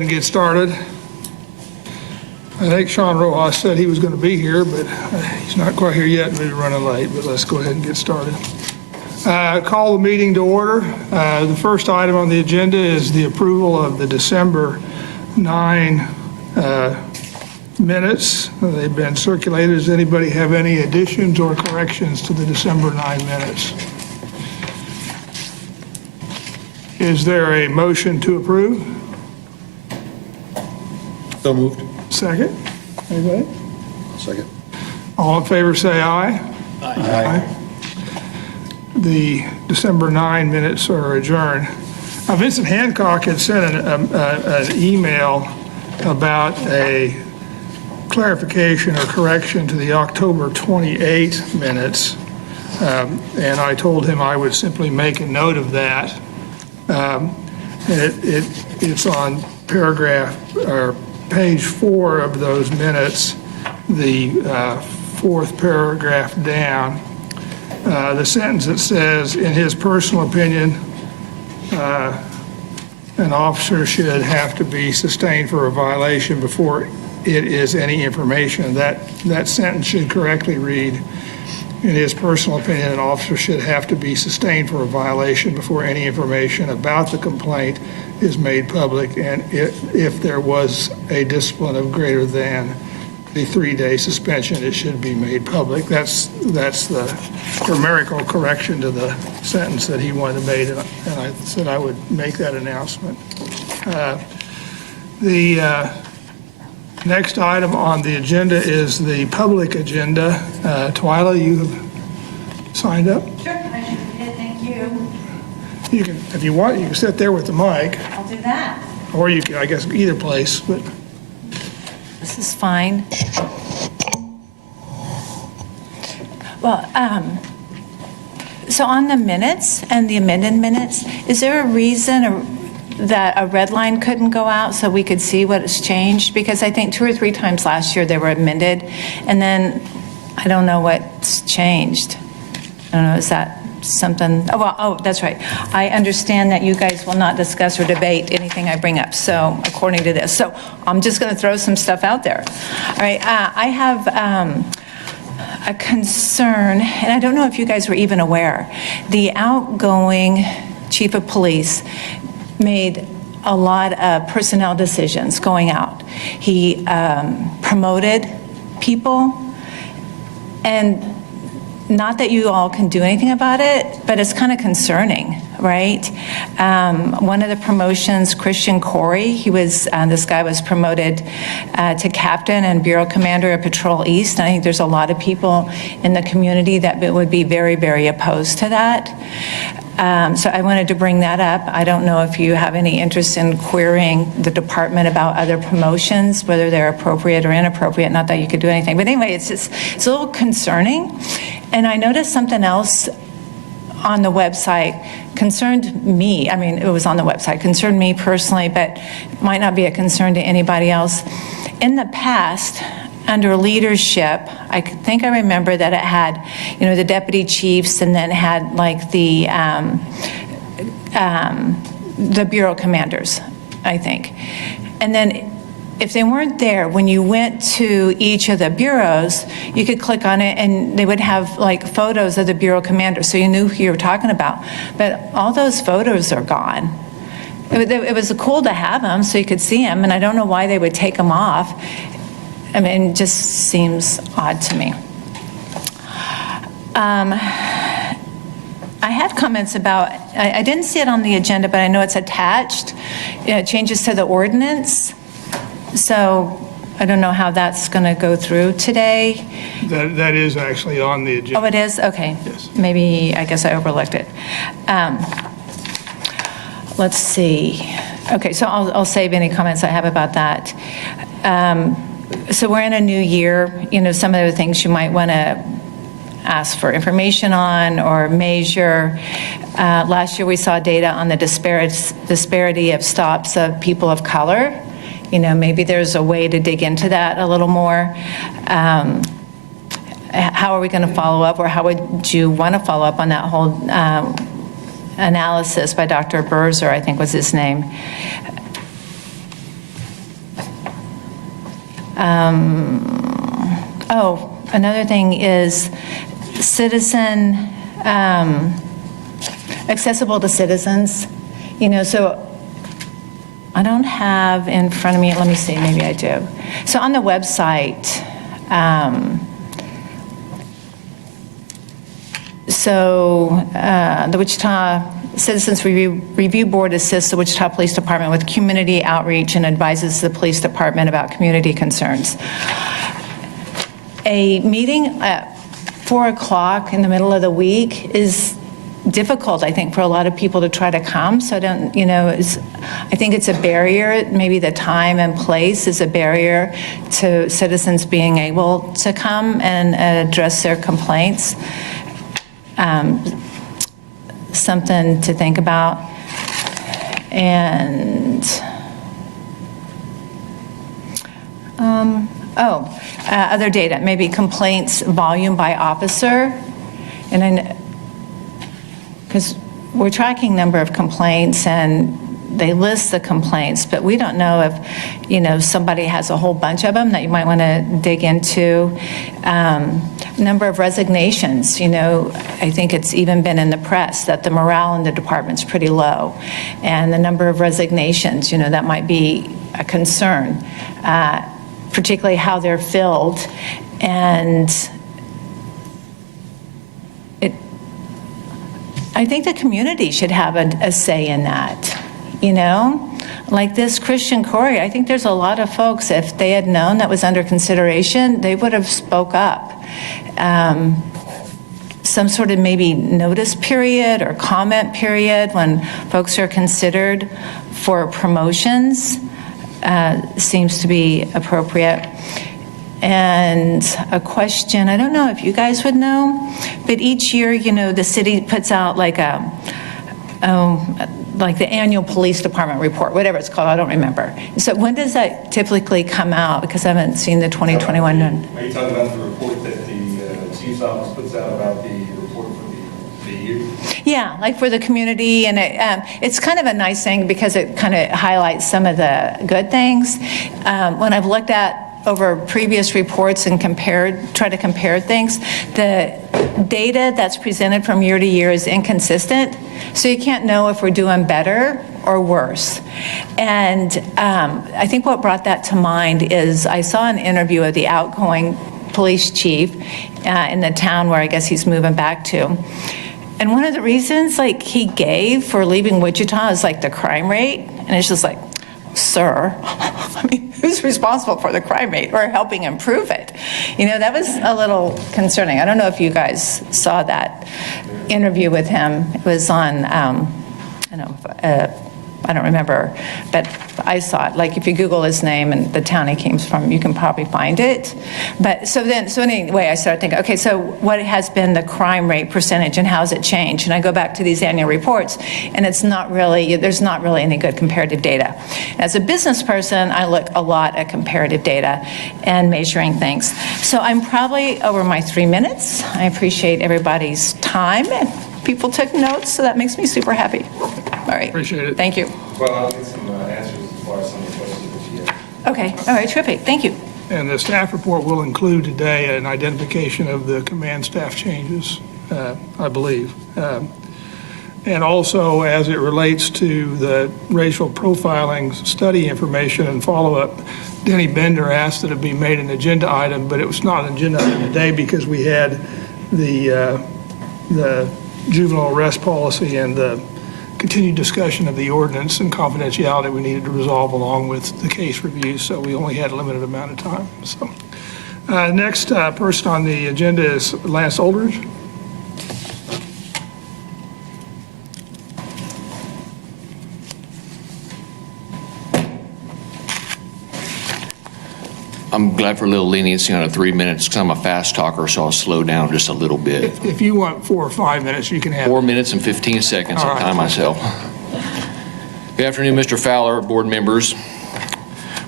Get started. I think Sean Rojas said he was going to be here, but he's not quite here yet. Maybe running late, but let's go ahead and get started. Call the meeting to order. The first item on the agenda is the approval of the December 9 minutes. They've been circulated. Does anybody have any additions or corrections to the December 9 minutes? Is there a motion to approve? So moved. Second? Anybody? Second. All in favor say aye. Aye. The December 9 minutes are adjourned. Vincent Hancock had sent an email about a clarification or correction to the October 28 minutes, and I told him I would simply make a note of that. And it's on paragraph or page 4 of those minutes, the fourth paragraph down. The sentence that says, in his personal opinion, an officer should have to be sustained for a violation before it is any information. That sentence should correctly read, in his personal opinion, an officer should have to be sustained for a violation before any information about the complaint is made public, and if there was a discipline of greater than the 3-day suspension, it should be made public. That's the grammatical correction to the sentence that he wanted made, and I said I would make that announcement. The next item on the agenda is the public agenda. Twyla, you have signed up? Sure, I sure did, thank you. You can, if you want, you can sit there with the mic, I'll do that. or you can, I guess, either place, but This is fine. Well, so on the minutes and the amended minutes, is there a reason that a red line couldn't go out so we could see what has changed? Because I think 2 or 3 times last year they were amended, and then I don't know what's changed. I don't know, is that something? Oh, that's right. I understand that you guys will not discuss or debate anything I bring up, so according to this. So I'm just going to throw some stuff out there. All right, I have a concern, and I don't know if you guys were even aware. The outgoing chief of police made a lot of personnel decisions going out. He promoted people, and not that you all can do anything about it, but it's kind of concerning, right? One of the promotions, Christian Corey, this guy was promoted to captain and bureau commander of Patrol East. And I think there's a lot of people in the community that would be very, very opposed to that. So I wanted to bring that up. I don't know if you have any interest in querying the department about other promotions, whether they're appropriate or inappropriate, not that you could do anything. But anyway, it's a little concerning. And I noticed something else on the website concerned me. I mean, it was on the website, concerned me personally, but might not be a concern to anybody else. In the past, under leadership, I think I remember that it had, the deputy chiefs, and then had like the bureau commanders, I think. And then if they weren't there, when you went to each of the bureaus, you could click on it and they would have like photos of the bureau commander, so you knew who you were talking about. But all those photos are gone. It was cool to have them so you could see them, and I don't know why they would take them off. I mean, it just seems odd to me. I had comments about, I didn't see it on the agenda, but I know it's attached, changes to the ordinance. So I don't know how that's going to go through today. that is actually on the agenda. Oh, it is? Okay. Yes. Maybe, I guess I overlooked it. Let's see. Okay, so I'll save any comments I have about that. So we're in a new year. Some of the things you might want to ask for information on or measure. Last year we saw data on the disparity of stops of people of color. Maybe there's a way to dig into that a little more. How are we going to follow up, or how would you want to follow up on that whole analysis by Dr. Berzer, I think was his name? Oh, another thing is citizen, accessible to citizens. So I don't have in front of me, let me see, maybe I do. So on the website, the Wichita Citizens Review Board assists the Wichita Police Department with community outreach and advises the police department about community concerns. A meeting at 4 o'clock in the middle of the week is difficult, I think, for a lot of people to try to come. So I don't, I think it's a barrier. Maybe the time and place is a barrier to citizens being able to come and address their complaints. Something to think about. And other data, maybe complaints volume by officer. And I, because we're tracking number of complaints and they list the complaints, but we don't know if, somebody has a whole bunch of them that you might want to dig into. Number of resignations, I think it's even been in the press that the morale in the department's pretty low. And the number of resignations, that might be a concern, particularly how they're filled. And I think the community should have a say in that. Like this Christian Corey, I think there's a lot of folks, if they had known that was under consideration, they would have spoke up. Some sort of maybe notice period or comment period when folks are considered for promotions seems to be appropriate. And a question, I don't know if you guys would know, but each year, the city puts out like the annual police department report, whatever it's called, I don't remember. So when does that typically come out? Because I haven't seen the 2021 one. Are you talking about the report that the chief's office puts out about the report for the year? Yeah, like for the community, and it's kind of a nice thing because it kind of highlights some of the good things. When I've looked at over previous reports and try to compare things, the data that's presented from year to year is inconsistent, so you can't know if we're doing better or worse. And I think what brought that to mind is I saw an interview of the outgoing police chief in the town where I guess he's moving back to. And one of the reasons he gave for leaving Wichita is the crime rate, and it's just sir, I mean, who's responsible for the crime rate or helping improve it? That was a little concerning. I don't know if you guys saw that interview with him. It was on, I don't remember, but I saw it. If you Google his name and the town he came from, you can probably find it. But so anyway, I started thinking, okay, so what has been the crime rate percentage and how's it changed? And I go back to these annual reports, and there's not really any good comparative data. As a business person, I look a lot at comparative data and measuring things. So I'm probably over my 3 minutes. I appreciate everybody's time, and people took notes, so that makes me super happy. All right. Appreciate it. Thank you. Well, I'll get some answers as far as some of the questions that you have. Okay. All right. Terrific. Thank you. And the staff report will include today an identification of the command staff changes, I believe. And also, as it relates to the racial profiling study information and follow-up, Denny Bender asked that it be made an agenda item, but it was not an agenda item today because we had the juvenile arrest policy and the continued discussion of the ordinance and confidentiality we needed to resolve along with the case review, so we only had a limited amount of time. So, next person on the agenda is Lance Oldridge. I'm glad for a little leniency on 3 minutes because I'm a fast talker, so I'll slow down just a little bit. If you want 4 or 5 minutes, you can have 4 minutes and 15 seconds. I'll time myself. Good afternoon, Mr. Fowler, board members.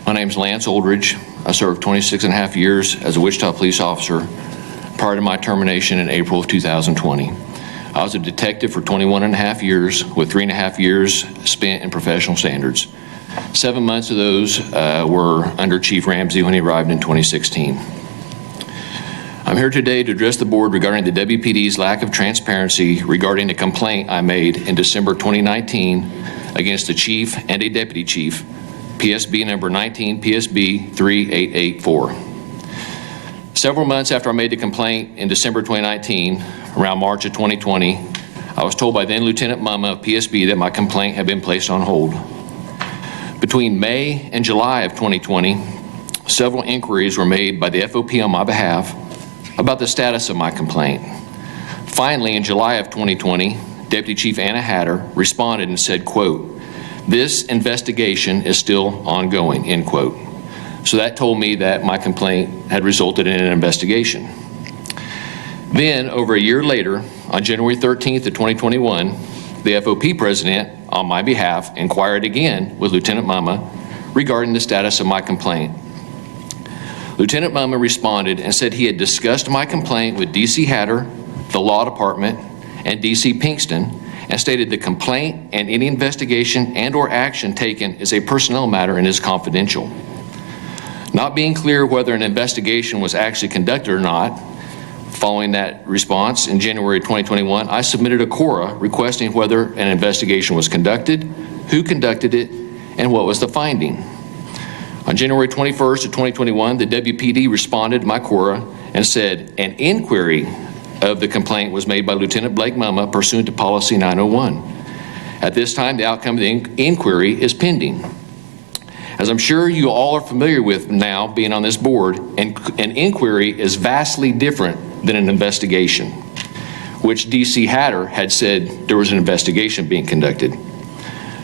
My name's Lance Oldridge. I served 26 and a half years as a Wichita police officer prior to my termination in April of 2020. I was a detective for 21 and a half years with 3.5 years spent in professional standards. 7 months of those were under Chief Ramsey when he arrived in 2016. I'm here today to address the board regarding the WPD's lack of transparency regarding a complaint I made in December 2019 against the chief and a deputy chief, PSB number 19 PSB 3884. Several months after I made the complaint in December 2019, around March of 2020, I was told by then Lieutenant Mumma of PSB that my complaint had been placed on hold. Between May and July of 2020, several inquiries were made by the FOP on my behalf about the status of my complaint. Finally, in July of 2020, Deputy Chief Anna Hatter responded and said, quote, "This investigation is still ongoing," end quote. So that told me that my complaint had resulted in an investigation. Then, over a year later, on January 13th of 2021, the FOP president, on my behalf, inquired again with Lieutenant Mumma regarding the status of my complaint. Lieutenant Mumma responded and said he had discussed my complaint with DC Hatter, the law department, and DC Pinkston, and stated the complaint and any investigation and or action taken is a personnel matter and is confidential. Not being clear whether an investigation was actually conducted or not, following that response in January 2021, I submitted a CORA requesting whether an investigation was conducted, who conducted it, and what was the finding. On January 21st of 2021, the WPD responded to my CORA and said an inquiry of the complaint was made by Lieutenant Blake Mumma pursuant to Policy 901. At this time, the outcome of the inquiry is pending. As I'm sure you all are familiar with now, being on this board, an inquiry is vastly different than an investigation, which DC Hatter had said there was an investigation being conducted.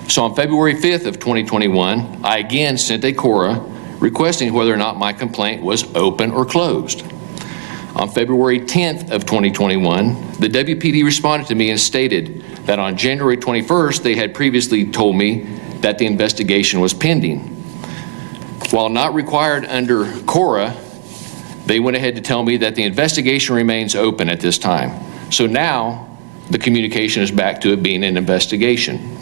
So on February 5th of 2021, I again sent a CORA requesting whether or not my complaint was open or closed. On February 10th of 2021, the WPD responded to me and stated that on January 21st, they had previously told me that the investigation was pending. While not required under CORA, they went ahead to tell me that the investigation remains open at this time. So now the communication is back to it being an investigation.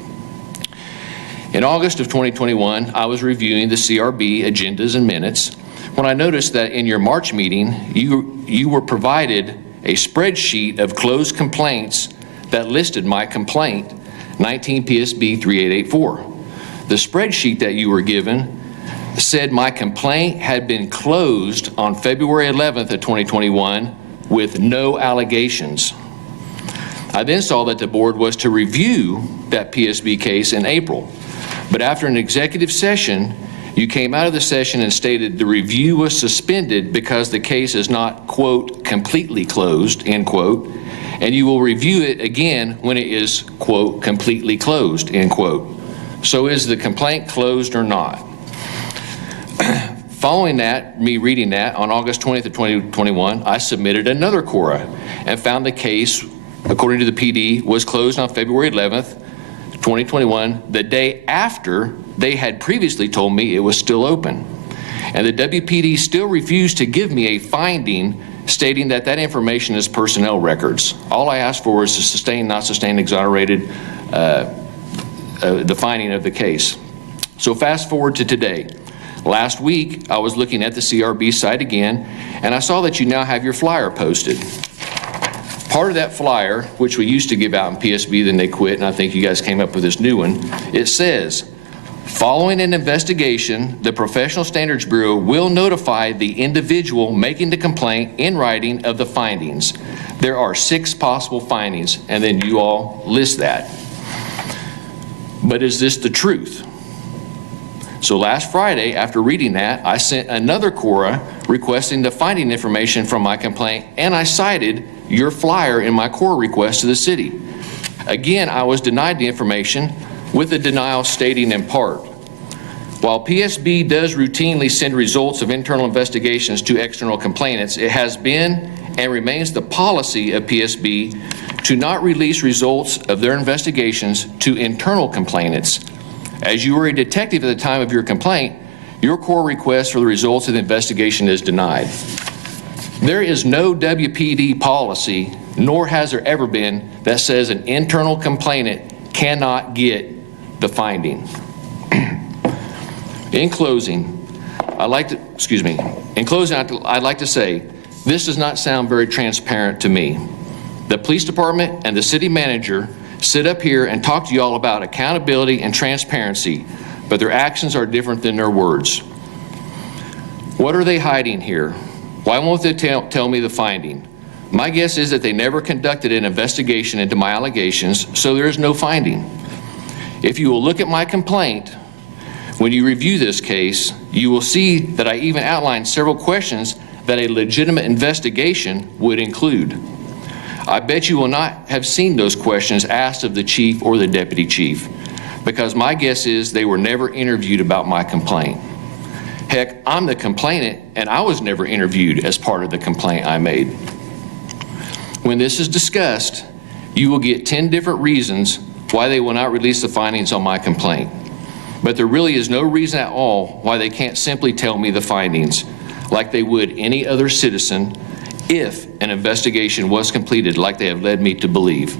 In August of 2021, I was reviewing the CRB agendas and minutes when I noticed that in your March meeting, you were provided a spreadsheet of closed complaints that listed my complaint, 19 PSB 3884. The spreadsheet that you were given said my complaint had been closed on February 11th of 2021 with no allegations. I then saw that the board was to review that PSB case in April. But after an executive session, you came out of the session and stated the review was suspended because the case is not, quote, completely closed, end quote, and you will review it again when it is, quote, completely closed, end quote. So is the complaint closed or not? Following that, me reading that, on August 20th of 2021, I submitted another CORA and found the case, according to the PD, was closed on February 11th, 2021, the day after they had previously told me it was still open. And the WPD still refused to give me a finding stating that that information is personnel records. All I asked for was to sustain, not sustain, exonerated the finding of the case. So fast forward to today. Last week, I was looking at the CRB site again, and I saw that you now have your flyer posted. Part of that flyer, which we used to give out in PSB, then they quit, and I think you guys came up with this new one, it says, following an investigation, the Professional Standards Bureau will notify the individual making the complaint in writing of the findings. There are 6 possible findings, and then you all list that. But is this the truth? So last Friday, after reading that, I sent another CORA requesting the finding information from my complaint, and I cited your flyer in my CORA request to the city. Again, I was denied the information with the denial stating in part, while PSB does routinely send results of internal investigations to external complainants, it has been and remains the policy of PSB to not release results of their investigations to internal complainants. As you were a detective at the time of your complaint, your CORA request for the results of the investigation is denied. There is no WPD policy, nor has there ever been, that says an internal complainant cannot get the finding. In closing, I'd like to say, this does not sound very transparent to me. The police department and the city manager sit up here and talk to you all about accountability and transparency, but their actions are different than their words. What are they hiding here? Why won't they tell me the finding? My guess is that they never conducted an investigation into my allegations, so there is no finding. If you will look at my complaint, when you review this case, you will see that I even outlined several questions that a legitimate investigation would include. I bet you will not have seen those questions asked of the chief or the deputy chief, because my guess is they were never interviewed about my complaint. Heck, I'm the complainant, and I was never interviewed as part of the complaint I made. When this is discussed, you will get 10 different reasons why they will not release the findings on my complaint. But there really is no reason at all why they can't simply tell me the findings, like they would any other citizen if an investigation was completed, like they have led me to believe.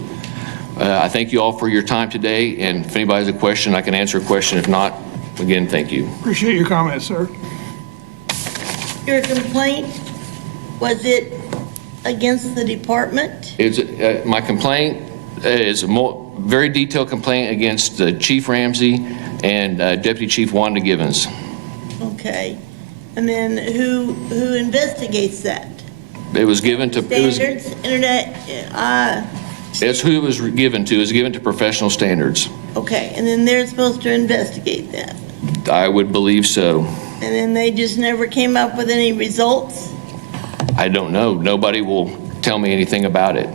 I thank you all for your time today, and if anybody has a question, I can answer a question. If not, again, thank you. Appreciate your comments, sir. Your complaint, was it against the department? My complaint is a very detailed complaint against Chief Ramsey and Deputy Chief Wanda Givens. Okay. And then who investigates that? It was given to... Standards, internet, It's who it was given to. It was given to professional standards. okay, and then they're supposed to investigate that. I would believe so. And then they just never came up with any results? I don't know. Nobody will tell me anything about it.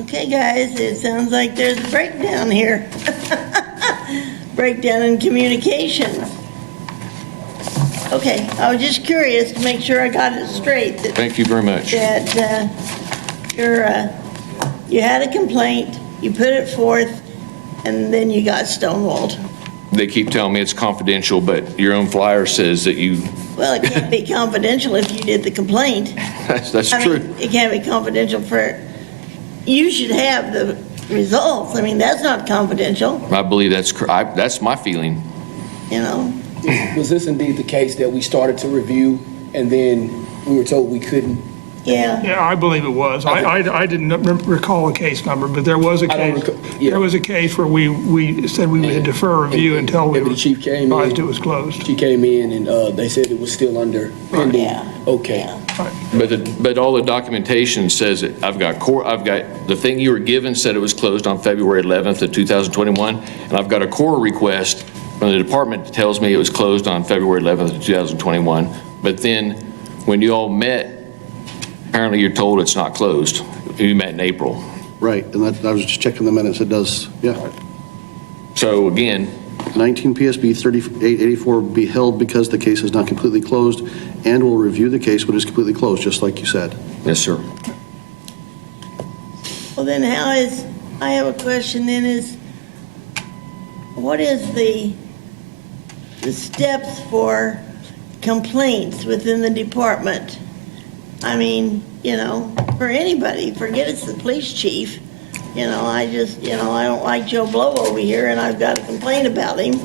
Okay, guys, it sounds like there's a breakdown here. Breakdown in communication. Okay, I was just curious to make sure I got it straight. Thank you very much. That you had a complaint, you put it forth, and then you got stonewalled. They keep telling me it's confidential, but your own flyer says that you... Well, it can't be confidential if you did the complaint. That's I true. mean, it can't be confidential for, you should have the results. I mean, that's not confidential, I believe that's my feeling. you know? Was this indeed the case that we started to review and then we were told we couldn't? Yeah. Yeah, I believe it was. I didn't recall a case number, but there was a I don't case. recall- yeah. There was a case where we said we would defer review until we Deputy Chief came advised in. it was closed. She came in and they said it was still under pending. Yeah. Okay. Yeah. But all the documentation says that I've got the thing you were given said it was closed on February 11th of 2021, and I've got a core request from the department that tells me it was closed on February 11th of 2021. But then when you all met, apparently you're told it's not closed. You met in April. Right, and I was just checking the minutes, it does, yeah. So again, 19 PSB 3884 be held because the case is not completely closed, and will review the case when it's completely closed, just like you said. yes, sir. Well, then I have a question then is, what is the steps for complaints within the department? I mean, you know, for anybody, forget it's the police chief. You know, I don't like Joe Blow over here and I've got a complaint about him.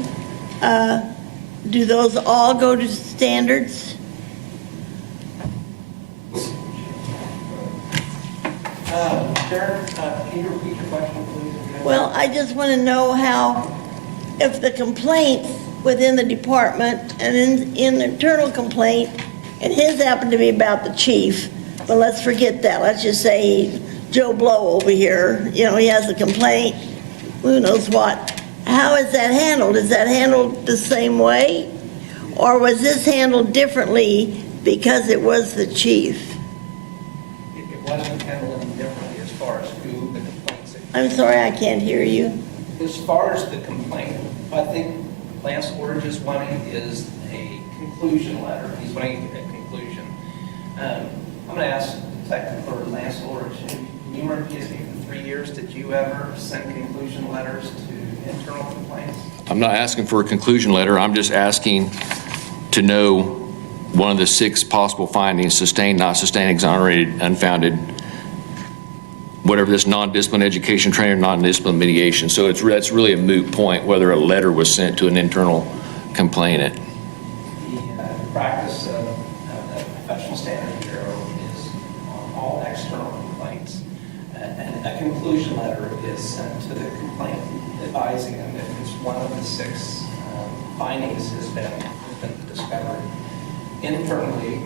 Do those all go to standards? Sharon, can you repeat your question, please? Well, I just want to know how, if the complaints within the department and in the internal complaint, and his happened to be about the chief, but let's forget that. Let's just say Joe Blow over here, you know, he has a complaint, who knows what. How is that handled? Is that handled the same way? Or was this handled differently because it was the chief? It wasn't handled any differently as far as who the complaints. I'm sorry, I can't hear you. As far as the complaint, I think Lance Orridge is wanting is a conclusion letter. He's wanting a conclusion. I'm going to ask Detective Clerk Lance Orridge, you were in PSB for 3 years. Did you ever send conclusion letters to internal complaints? I'm not asking for a conclusion letter. I'm just asking to know one of the 6 possible findings: sustained, not sustained, exonerated, unfounded, whatever this non-discipline education training or non-discipline mediation. So that's really a moot point whether a letter was sent to an internal complainant? The practice of the Professional Standards Bureau is on all external complaints. And a conclusion letter is sent to the complainant advising them if it's one of the 6 findings has been discovered. Internally,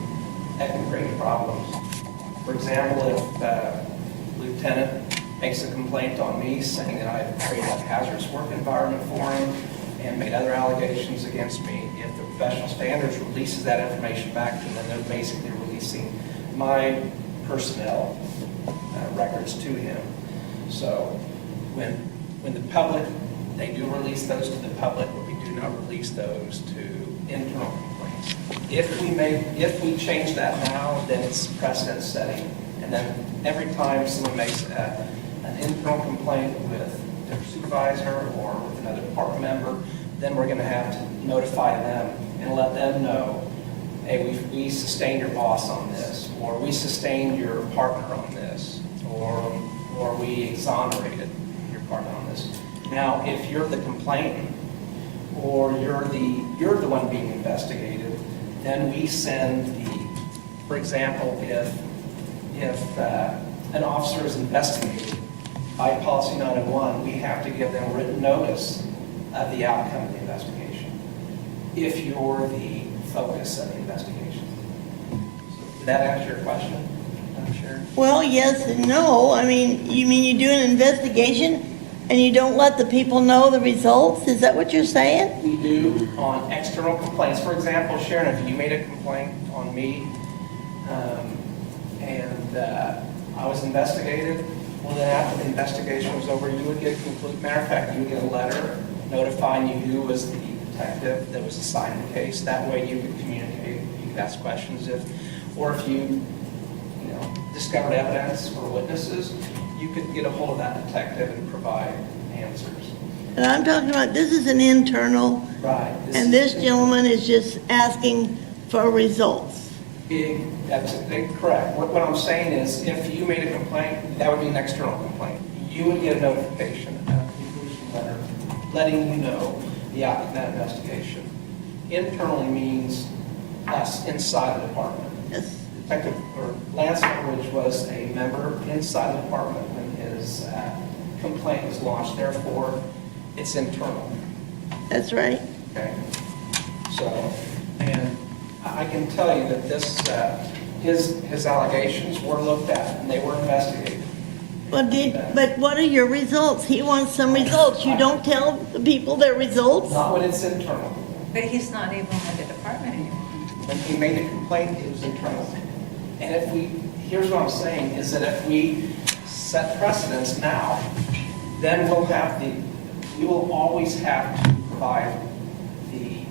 that can create problems. For example, if lieutenant makes a complaint on me saying that I've created a hazardous work environment for him and made other allegations against me, if the professional standards releases that information back to them, then they're basically releasing my personnel records to him. So when the public, they do release those to the public, but we do not release those to internal complaints. If we change that now, then it's precedent setting. And then every time someone makes an internal complaint with their supervisor or with another department member, then we're going to have to notify them and let them know, hey, we sustained your boss on this, or we sustained your partner on this, or we exonerated your partner on this. Now, if you're the complainant or you're the one being investigated, then we send for example, if an officer is investigated by policy 901, we have to give them written notice of the outcome of the investigation if you're the focus of the investigation. Did that answer your question? I'm sure. Well, yes and no. I mean you do an investigation and you don't let the people know the results? Is that what you're saying? We do on external complaints. For example, Sharon, if you made a complaint on me and I was investigated, well, then after the investigation was over, you would get a complete, matter of fact, you would get a letter notifying you who was the detective that was assigned the case. That way you could communicate, you could ask questions or if you discovered evidence or witnesses, you could get a hold of that detective and provide answers. And I'm talking about, this is an internal, Right. and this gentleman is just asking for results. That's correct. What I'm saying is, if you made a complaint, that would be an external complaint. You would get a notification, a conclusion letter, letting you know the outcome of that investigation. Internally means us inside the department. Yes. Detective Lance Ulrich was a member inside the department when his complaint was launched. Therefore, it's internal. That's right. Okay. So, and I can tell you that this, his allegations were looked at and they were investigated. But what are your results? He wants some results. You don't tell the people their results? Not when it's internal. But he's not even in the department anymore. When he made a complaint, it was internal. And here's what I'm saying, is that if we set precedents now, then we will always have to provide the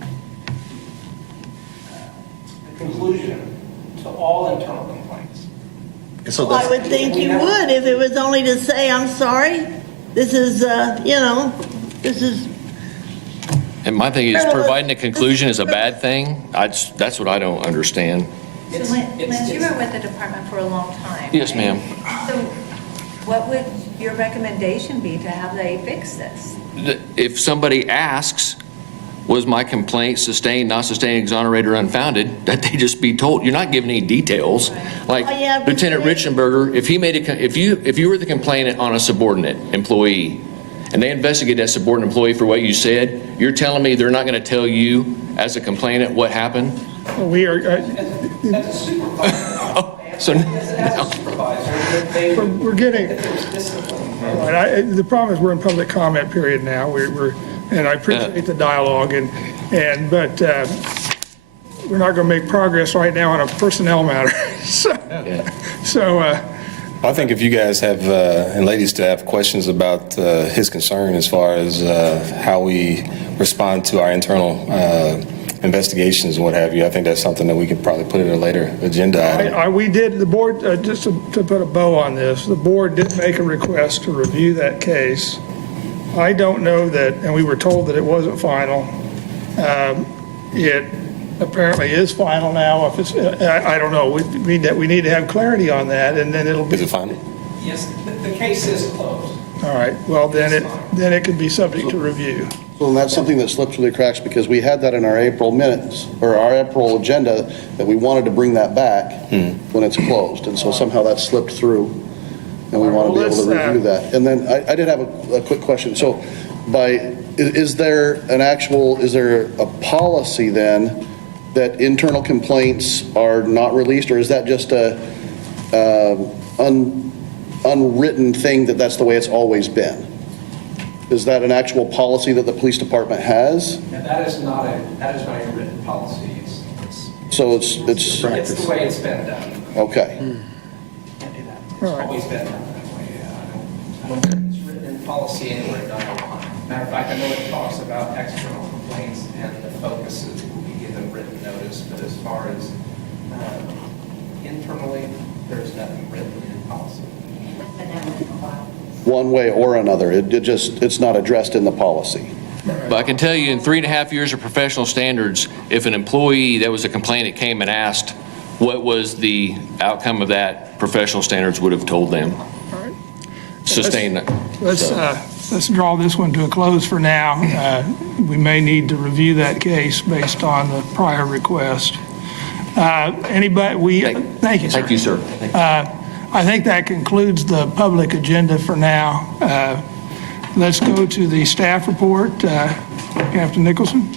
conclusion to all internal complaints. So Well, I would think you would if it was only to say, I'm sorry, this is, this is, And my thing is, providing a conclusion is a bad thing? That's what I don't understand. So Lance, you were with the department for a long time. Yes, right? ma'am. So what would your recommendation be to how they fix this? If somebody asks, was my complaint sustained, not sustained, exonerated, or unfounded, that they just be told. You're not giving any details. Like Oh, yeah, but Lieutenant Richenberger, if you were the complainant on a subordinate employee, and they investigate that subordinate employee for what you said, you're telling me they're not going to tell you as a complainant what happened? We are, As a supervisor, So as a supervisor, they we're getting, if there's discipline. all right, the problem is we're in public comment period now. And I appreciate the dialogue but we're not going to make progress right now on a personnel matter. So I think if you guys have, and ladies staff, questions about his concern as far as how we respond to our internal investigations and what have you, I think that's something that we could probably put in a later agenda item. we did, the board, just to put a bow on this, the board did make a request to review that case. I don't know that, and we were told that it wasn't final. It apparently is final now. If it's, I don't know. We need to have clarity on that, and then it'll be. Is it final? Yes, the case is closed. All right. Well, then it could be subject to review. Well, that's something that slipped through the cracks because we had that in our April minutes, or our April agenda, that we wanted to bring that back when it's closed. And so somehow that slipped through, and we want to be able to review that. And then I did have a quick question. So is there a policy then that internal complaints are not released, or is that just a unwritten thing that's the way it's always been? Is that an actual policy that the police department has? And that is not a written policy. So it's It's the way it's been done. okay. Can't do that. It's always been done that way. I don't think it's written in policy anywhere down the line. Matter of fact, I know it talks about external complaints and the focus is will be given written notice, but as far as internally, there's nothing written in policy. One way or another. It's not addressed in the policy. But I can tell you in 3.5 years of professional standards, if an employee that was a complainant came and asked what was the outcome of that, professional standards would have told them. Sustain that. Let's draw this one to a close for now. We may need to review that case based on the prior request. Anybody? Thank you, sir. Thank you, sir. I think that concludes the public agenda for now. Let's go to the staff report. Captain Nicholson.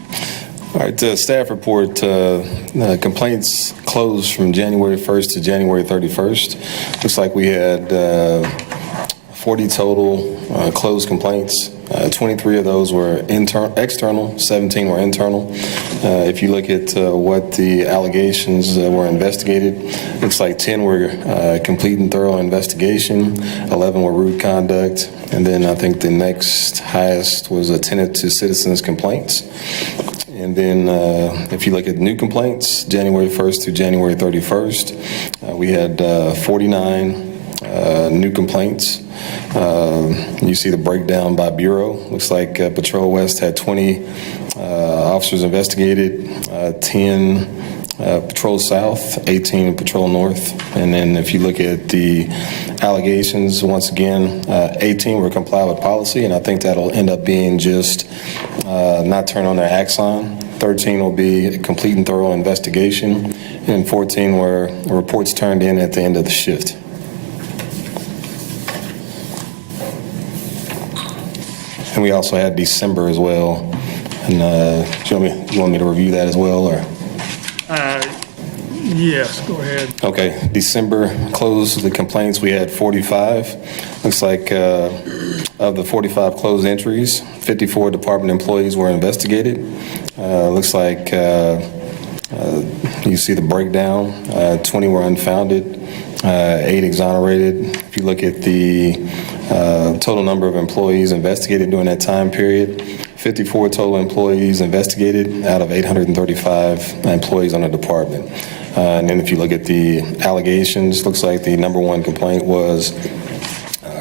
All right, staff report, complaints closed from January 1st to January 31st. Looks like we had 40 total closed complaints. 23 of those were external, 17 were internal. If you look at what the allegations were investigated, looks like 10 were complete and thorough investigation, 11 were rude conduct, and then I think the next highest was attended to citizens' complaints. And then if you look at new complaints, January 1st through January 31st, we had 49 new complaints. You see the breakdown by bureau. Looks like Patrol West had 20 officers investigated, 10 Patrol South, 18 Patrol North. And then if you look at the allegations, once again, 18 were comply with policy, and I think that'll end up being just not turn on their axon. 13 will be a complete and thorough investigation, and 14 were reports turned in at the end of the shift. And we also had December as well. And you want me to review that as well, or? Yes, go ahead. Okay, December closed the complaints. We had 45. Looks like of the 45 closed entries, 54 department employees were investigated. Looks like you see the breakdown. 20 were unfounded, 8 exonerated. If you look at the total number of employees investigated during that time period, 54 total employees investigated out of 835 employees on the department. And then if you look at the allegations, looks like the number one complaint was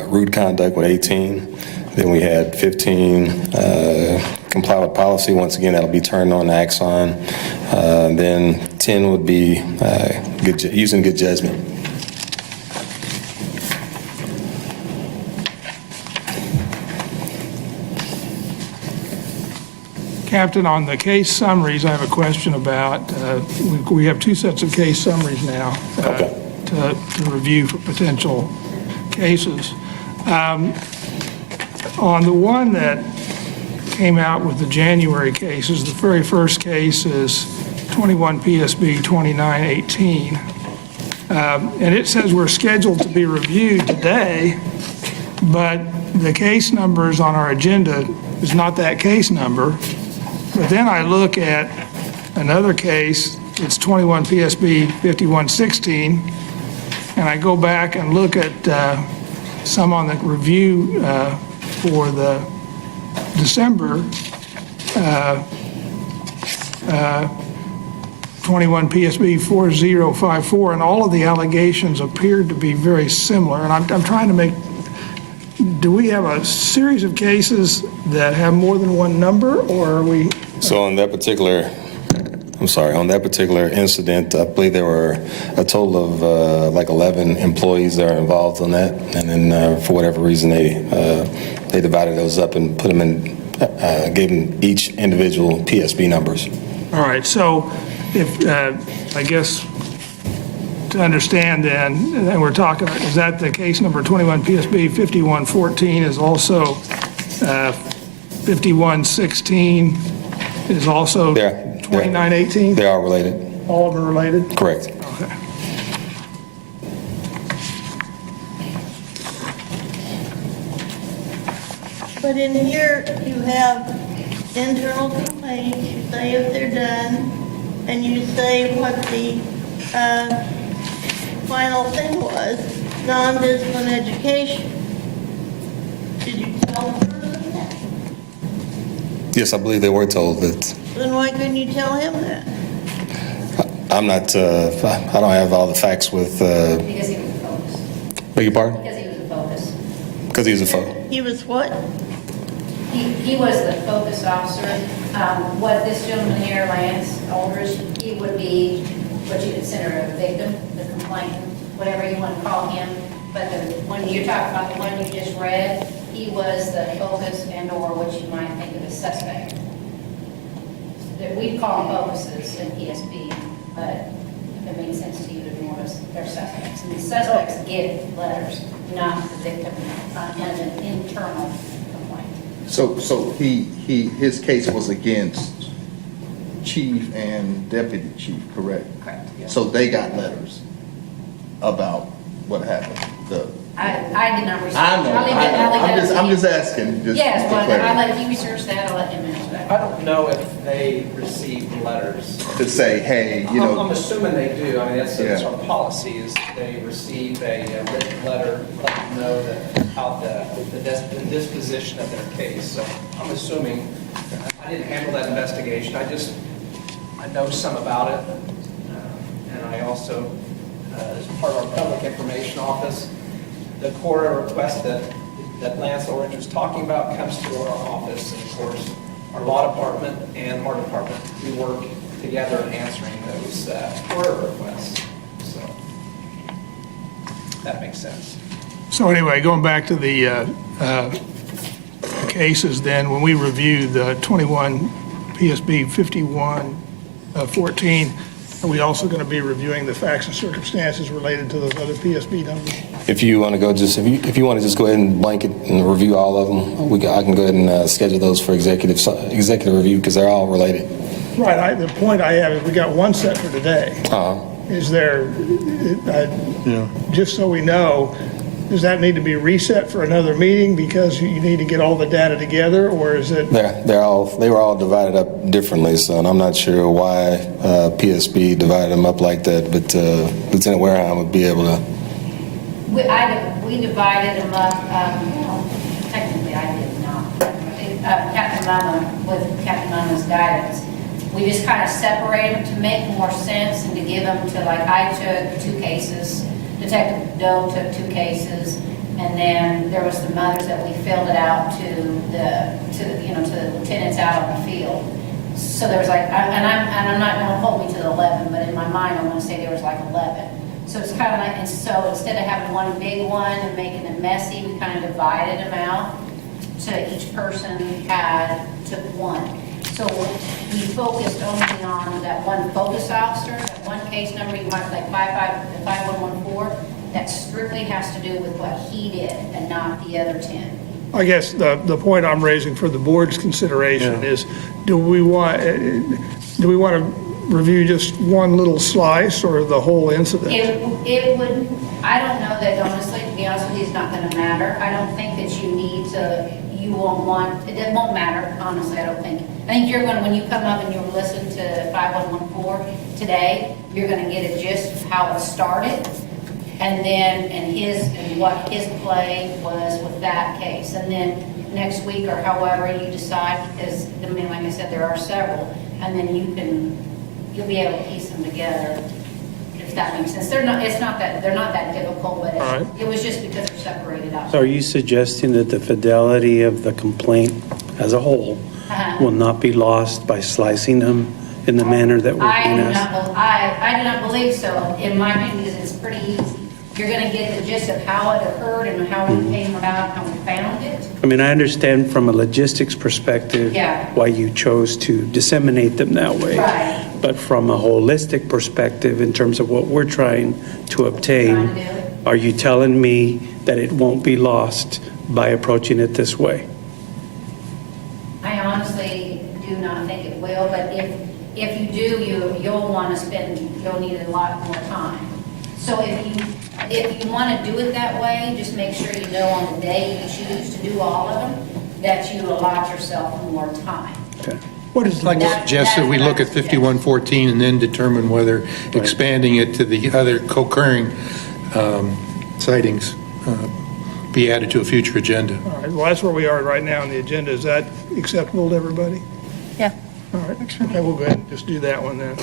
rude conduct with 18. Then we had 15 comply with policy. Once again, that'll be turned on the axon. Then 10 would be using good judgment. Captain, on the case summaries, I have a question about. We have 2 sets of case summaries now to review for potential cases. On the one that came out with the January cases, the very first case is 21 PSB 2918. And it says we're scheduled to be reviewed today, but the case numbers on our agenda is not that case number. But then I look at another case, it's 21 PSB 5116, and I go back and look at some on the review for the December 21 PSB 4054, and all of the allegations appeared to be very similar. And I'm trying to make, do we have a series of cases that have more than one number, or are we? So on that particular incident, I believe there were a total of like 11 employees that are involved on that, and then for whatever reason they divided those up and put them in gave them each individual PSB numbers. All right, so if, I guess, to understand then, and we're talking, is that the case number 21 PSB 5114 is also 5116 is also They're- 2918? They are related. All of them are related? Correct. Okay. But in here, you have internal complaints, you say if they're done, and you say what the final thing was, non-discipline education. Did you tell the person that? Yes, I believe they were told that. Then why couldn't you tell him that? I'm not, I don't have all the facts with, Because he was a focus. beg your pardon? Because he was a focus. Because he's a foe. He was what? He was the focus officer. What this gentleman here, Lance Aldridge, he would be what you consider a victim, the complainant, whatever you want to call him. But when you're talking about the one you just read, he was the focus and/or what you might think of as suspect. We call them focuses in PSP, but if it makes sense to you, they're suspects. And the suspects get letters, not the victim, as an internal complaint. So his case was against chief and deputy chief, correct? Correct. So they got letters about what happened. I did not research. I know. I'm just asking. Yes, for well, clarity. I'll let you research that, I'll let him answer that. I don't know if they received letters. To say, hey, you I'm know, assuming they do. I mean, that's Yeah. our policy is they receive a written letter, let them know that how the disposition of their case. So I'm assuming, I didn't handle that investigation. I know some about it. And I also, as part of our public information office, the core request that Lance Orange was talking about comes to our office. And of course, our law department and our department, we work together in answering those order requests. So that makes sense. So anyway, going back to the cases then, when we reviewed the 21 PSB 5114, are we also going to be reviewing the facts and circumstances related to those other PSB numbers? If you want to go just, if you want to just go ahead and blanket and review all of them, I can go ahead and schedule those for executive review because they're all related. Right, the point I have is we got one set for today. Uh-huh. Is there, just so we know, does that need to be reset for another meeting because you need to get all the data together, or is it? They were all divided up differently, so and I'm not sure why PSB divided them up like that, but Lieutenant Wareheim would be able to. We divided them up, technically I did not. Captain Mama, with Captain Mama's guidance, we just kind of separated them to make more sense and to give them to, like, I took 2 cases, Detective Doe took 2 cases, and then there was the mothers that we filled it out to the lieutenants out on the field. So there was like, and I'm not going to hold me to the 11, but in my mind I want to say there was like 11. So it's kind of like, and so instead of having one big one and making it messy, we kind of divided them out. So each person took one. So we focused only on that one focus officer, that one case number, you might like 5114, that strictly has to do with what he did and not the other 10. I guess the point I'm raising for the board's consideration is, do we want to review just one little slice or the whole incident? It would, I don't know that honestly, to be honest with you, it's not going to matter. I don't think that you need to, it won't matter, honestly, I don't think. I think you're going to, when you come up and you listen to 5114 today, you're going to get a gist of how it started. And then, and what his play was with that case. And then next week or however you decide, because, I mean, like I said, there are several, and then you'll be able to piece them together, if that makes sense. They're not that difficult, but it was just because they're separated out. So are you suggesting that the fidelity of the complaint as a whole will not be lost by slicing them in the manner that we're being asked? I do not believe so. In my opinion, it's pretty easy. you're going to get the gist of how it occurred and how it came about, how we found it. I mean, I understand from a logistics perspective Yeah. why you chose to disseminate them that way. Right. But from a holistic perspective, in terms of what we're trying to obtain, Trying to do it. are you telling me that it won't be lost by approaching it this way? I honestly do not think it will, but if you do, you'll want to you'll need a lot more time. So if you want to do it that way, just make sure you know on the day you choose to do all of them, that you allot yourself more time. Okay. What is Like That- suggested, we that's look what at I suggest. 5114 and then determine whether expanding it to the other co-occurring sightings be added to a future agenda. All right, well, that's where we are right now on the agenda. Is that acceptable to everybody? Yeah. All right, okay, we'll go ahead and just do that one then.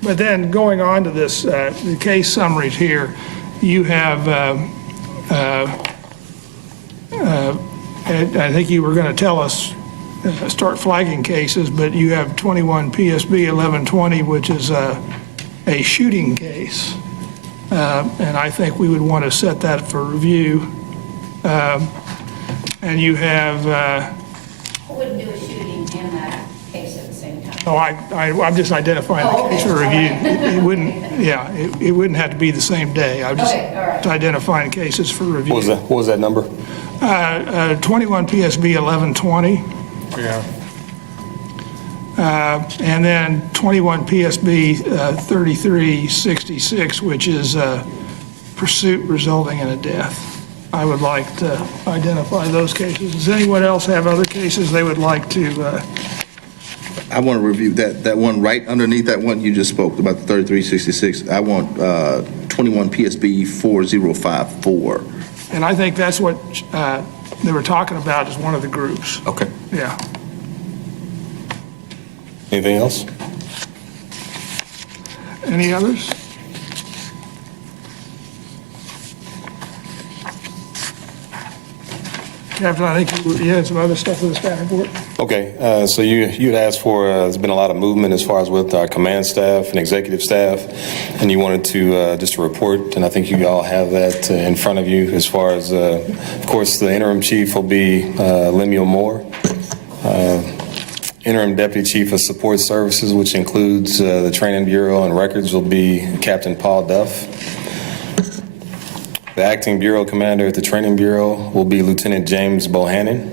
But then going on to this, the case summaries here, you have, I think you were going to tell us, start flagging cases, but you have 21 PSB 1120, which is a shooting case. And I think we would want to set that for review. And you have, I wouldn't do a shooting in that case at the same time. oh, I'm just identifying the case for review. It wouldn't, yeah, it wouldn't have to be the same day. I'm just Okay, all right. identifying cases for review. What was that number? 21 PSB 1120. Yeah. And then 21 PSB 3366, which is pursuit resulting in a death. I would like to identify those cases. Does anyone else have other cases they would like to? I want to review that one right underneath that one you just spoke about, the 3366. I want 21 PSB 4054. And I think that's what they were talking about as one of the groups. Okay. Yeah. Anything else? Any others? Captain, I think you had some other stuff with the staff report. Okay, so you had asked for, there's been a lot of movement as far as with our command staff and executive staff, and you wanted to just a report, and I think you all have that in front of you as far as, of course, the interim chief will be Lemuel Moore. Interim Deputy Chief of Support Services, which includes the Training Bureau and Records, will be Captain Paul Duff. The Acting Bureau Commander at the Training Bureau will be Lieutenant James Bohannon.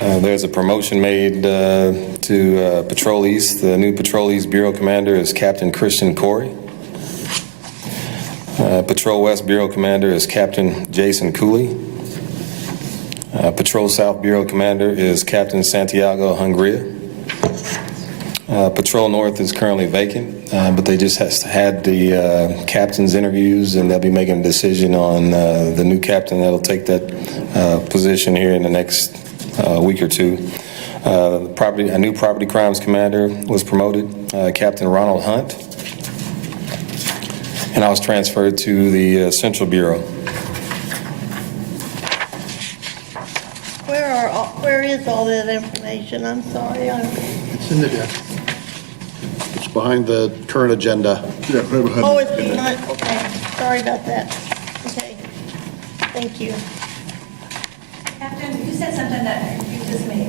There's a promotion made to Patrol East. The new Patrol East Bureau Commander is Captain Christian Corey. Patrol West Bureau Commander is Captain Jason Cooley. Patrol South Bureau Commander is Captain Santiago Hungria. Patrol North is currently vacant, but they just had the captain's interviews, and they'll be making a decision on the new captain that'll take that position here in the next week or two. A new property crimes commander was promoted, Captain Ronald Hunt, and I was transferred to the Central Bureau. Where is all that information? I'm sorry. It's in the deck. It's behind the current agenda. Oh, it's behind, okay. Sorry about that. Okay. Thank you. Captain, you said something that confuses me.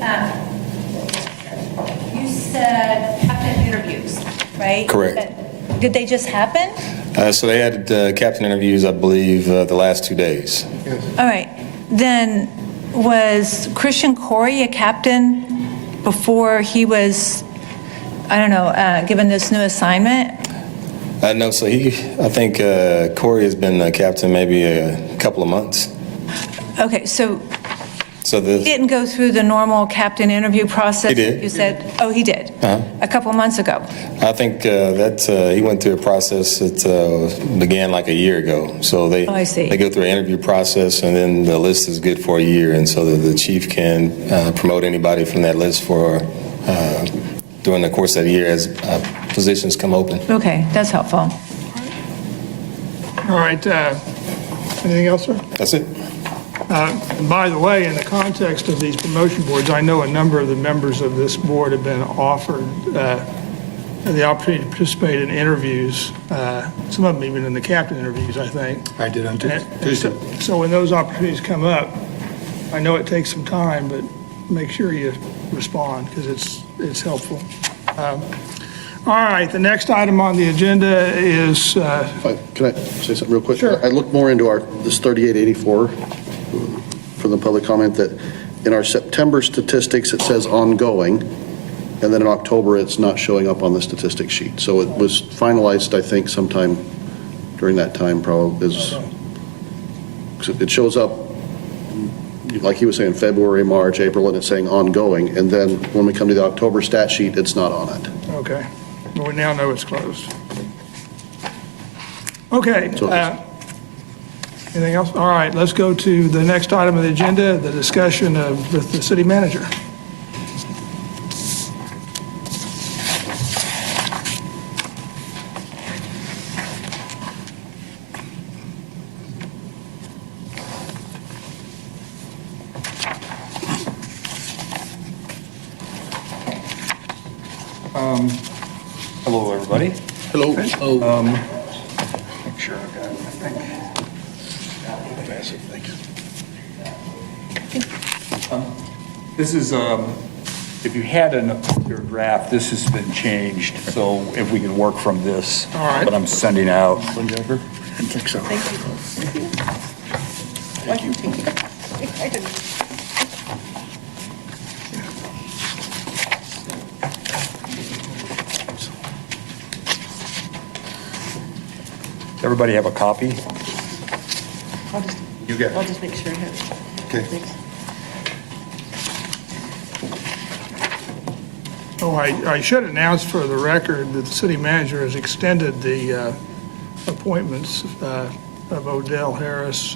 You said captain interviews, right? Correct. Did they just happen? So they had captain interviews, I believe, the last 2 days. All right. Then was Christian Corey a captain before he was, I don't know, given this new assignment? No, so I think Corey has been captain maybe a couple of months. Okay, so So he didn't go through the normal captain interview process? He did. You said, oh, he did? Uh-huh. A couple of months ago? I think that he went through a process that began like a year ago. So they Oh, I see. they go through an interview process, and then the list is good for a year, and so the chief can promote anybody from that list for during the course of the year as positions come open. Okay, that's helpful. All right. Anything else, sir? That's it. And by the way, in the context of these promotion boards, I know a number of the members of this board have been offered the opportunity to participate in interviews, some of them even in the captain interviews, I think. I did on And Tuesday. so when those opportunities come up, I know it takes some time, but make sure you respond because it's helpful. All right, the next item on the agenda is, Can I say something real quick? Sure. I looked more into this 3884 for the public comment, that in our September statistics, it says ongoing, and then in October, it's not showing up on the statistics sheet. So it was finalized, I think, sometime during that time, probably, it shows up, like he was saying, February, March, April, and it's saying ongoing, and then when we come to the October stat sheet, it's not on it. okay, well, we now know it's closed. Okay, So anything else? All right, let's go to the next item of the agenda, the discussion with the city manager. Hello, everybody. Hello. Make sure I've got it, I think. This is, if you had your draft, this has been changed, so if we can work from this. All right. What I'm sending out. I think so. Everybody have a copy? You get it. I'll just make sure I have it. Okay. Thanks. Oh, I should announce for the record that the city manager has extended the appointments of Odell Harris,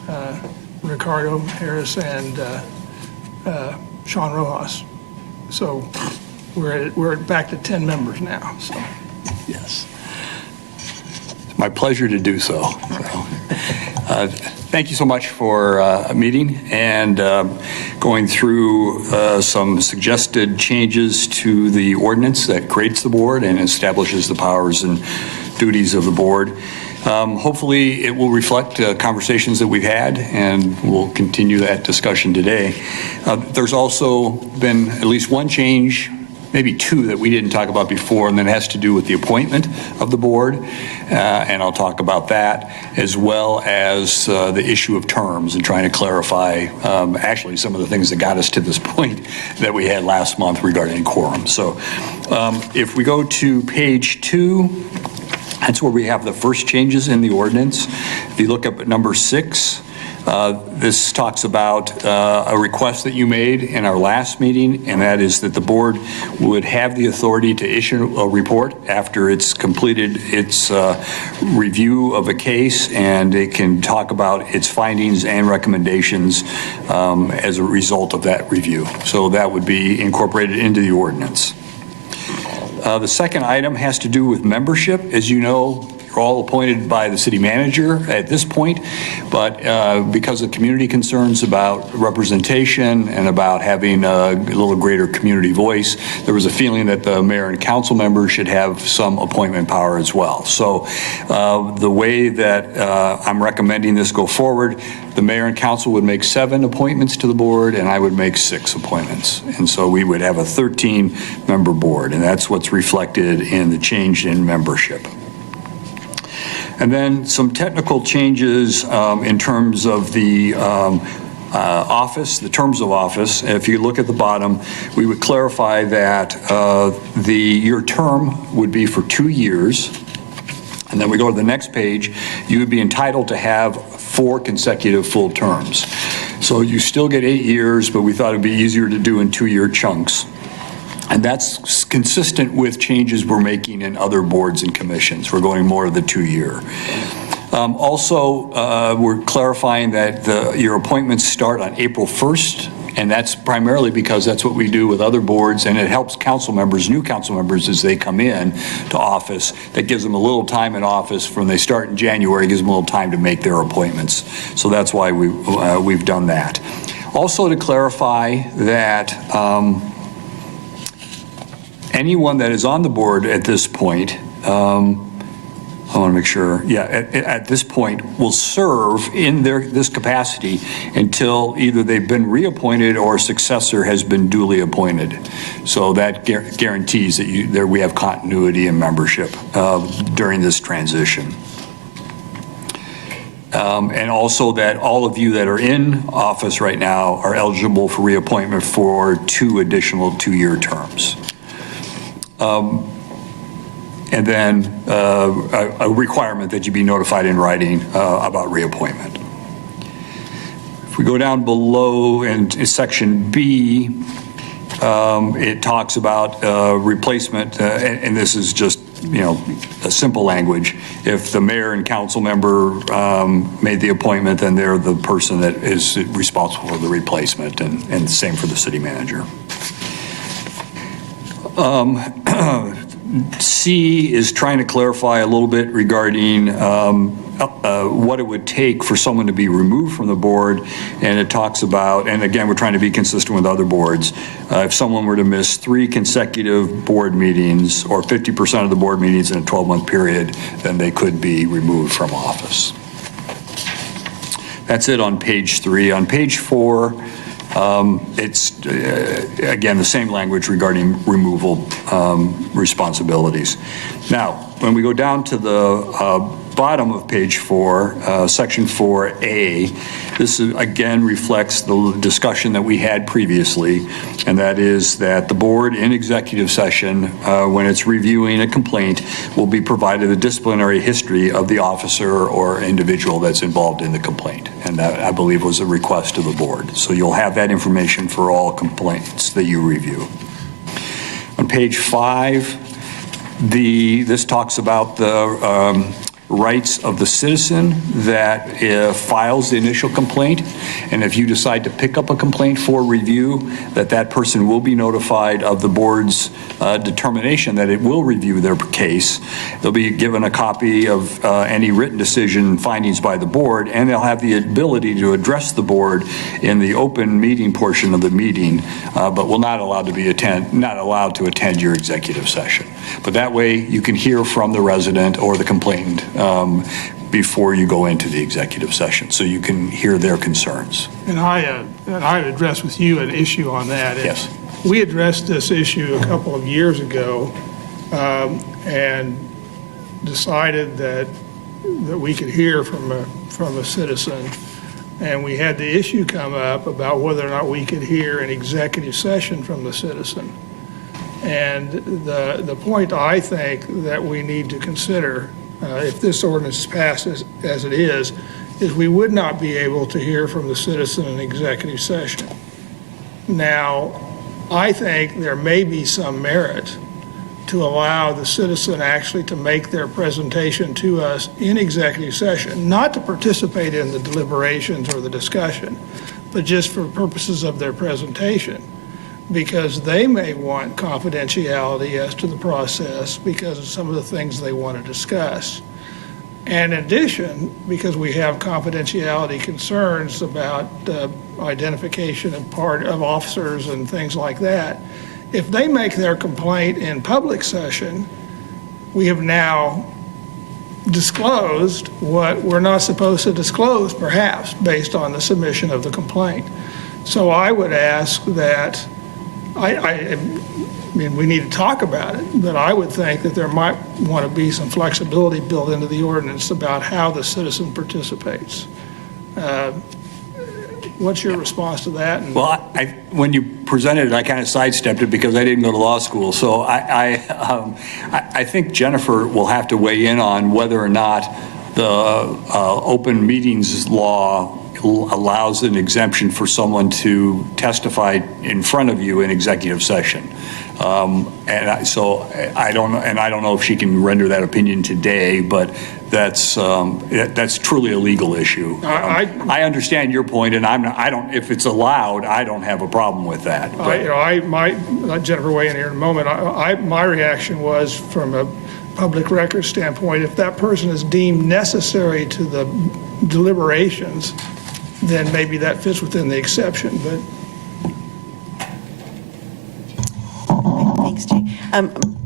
Ricardo Harris, and Sean Rojas. So we're back to 10 members now, so. Yes. It's my pleasure to do so. Thank you so much for a meeting and going through some suggested changes to the ordinance that creates the board and establishes the powers and duties of the board. Hopefully, it will reflect conversations that we've had, and we'll continue that discussion today. There's also been at least one change, maybe two, that we didn't talk about before, and that has to do with the appointment of the board, and I'll talk about that, as well as the issue of terms and trying to clarify actually some of the things that got us to this point that we had last month regarding quorum. So if we go to page 2, that's where we have the first changes in the ordinance. If you look up at number 6, this talks about a request that you made in our last meeting, and that is that the board would have the authority to issue a report after it's completed its review of a case, and it can talk about its findings and recommendations as a result of that review. So that would be incorporated into the ordinance. The second item has to do with membership. As you know, you're all appointed by the city manager at this point, but because of community concerns about representation and about having a little greater community voice, there was a feeling that the mayor and council members should have some appointment power as well. So the way that I'm recommending this go forward, the mayor and council would make 7 appointments to the board, and I would make 6 appointments. And so we would have a 13-member board, and that's what's reflected in the change in membership. And then some technical changes in terms of the office, the terms of office. If you look at the bottom, we would clarify that your term would be for 2 years. And then we go to the next page, you would be entitled to have 4 consecutive full terms. So you still get 8 years, but we thought it'd be easier to do in 2-year chunks. And that's consistent with changes we're making in other boards and commissions. We're going more of the 2-year. Also, we're clarifying that your appointments start on April 1st, and that's primarily because that's what we do with other boards, and it helps council members, new council members, as they come in to office. That gives them a little time in office. When they start in January, it gives them a little time to make their appointments. So that's why we've done that. Also, to clarify that Anyone that is on the board at this point, I want to make sure, at this point, will serve in this capacity until either they've been reappointed or a successor has been duly appointed. So that guarantees that we have continuity in membership during this transition. And also that all of you that are in office right now are eligible for reappointment for 2 additional 2-year terms. And then a requirement that you be notified in writing about reappointment. If we go down below in section B, it talks about replacement, and this is just, a simple language. If the mayor and council member made the appointment, then they're the person that is responsible for the replacement, and same for the city manager. C is trying to clarify a little bit regarding what it would take for someone to be removed from the board, and it talks about, and again, we're trying to be consistent with other boards, if someone were to miss 3 consecutive board meetings or 50% of the board meetings in a 12-month period, then they could be removed from office. That's it on page 3. On page 4, it's, again, the same language regarding removal responsibilities. Now, when we go down to the bottom of page 4, section 4A, this is, again reflects the discussion that we had previously, and that is that the board in executive session, when it's reviewing a complaint, will be provided a disciplinary history of the officer or individual that's involved in the complaint. And that, I believe, was a request of the board. So you'll have that information for all complaints that you review. On page 5, this talks about the rights of the citizen that files the initial complaint, and if you decide to pick up a complaint for review, that person will be notified of the board's determination that it will review their case. They'll be given a copy of any written decision findings by the board, and they'll have the ability to address the board in the open meeting portion of the meeting, but will not allowed to attend your executive session. But that way you can hear from the resident or the complainant before you go into the executive session, so you can hear their concerns. And I addressed with you an issue on that. Yes. We addressed this issue a couple of years ago and decided that we could hear from a citizen, and we had the issue come up about whether or not we could hear an executive session from the citizen. And the point I think that we need to consider, if this ordinance passes as it is we would not be able to hear from the citizen in executive session. Now, I think there may be some merit to allow the citizen actually to make their presentation to us in executive session, not to participate in the deliberations or the discussion, but just for purposes of their presentation, because they may want confidentiality as to the process because of some of the things they want to discuss. And in addition, because we have confidentiality concerns about identification of part of officers and things like that, if they make their complaint in public session, we have now disclosed what we're not supposed to disclose, perhaps, based on the submission of the complaint. So I would ask that, I mean, we need to talk about it, but I would think that there might want to be some flexibility built into the ordinance about how the citizen participates. What's your response to that? Well, when you presented it, I kind of sidestepped it because I didn't go to law school. So I think Jennifer will have to weigh in on whether or not the open meetings law allows an exemption for someone to testify in front of you in executive session. So I don't know if she can render that opinion today, but that's truly a legal issue. I understand your point, and if it's allowed, I don't have a problem with that. I might let Jennifer weigh in here in a moment. My reaction was from a public record standpoint, if that person is deemed necessary to the deliberations, then maybe that fits within the exception, but. Thanks, Jay.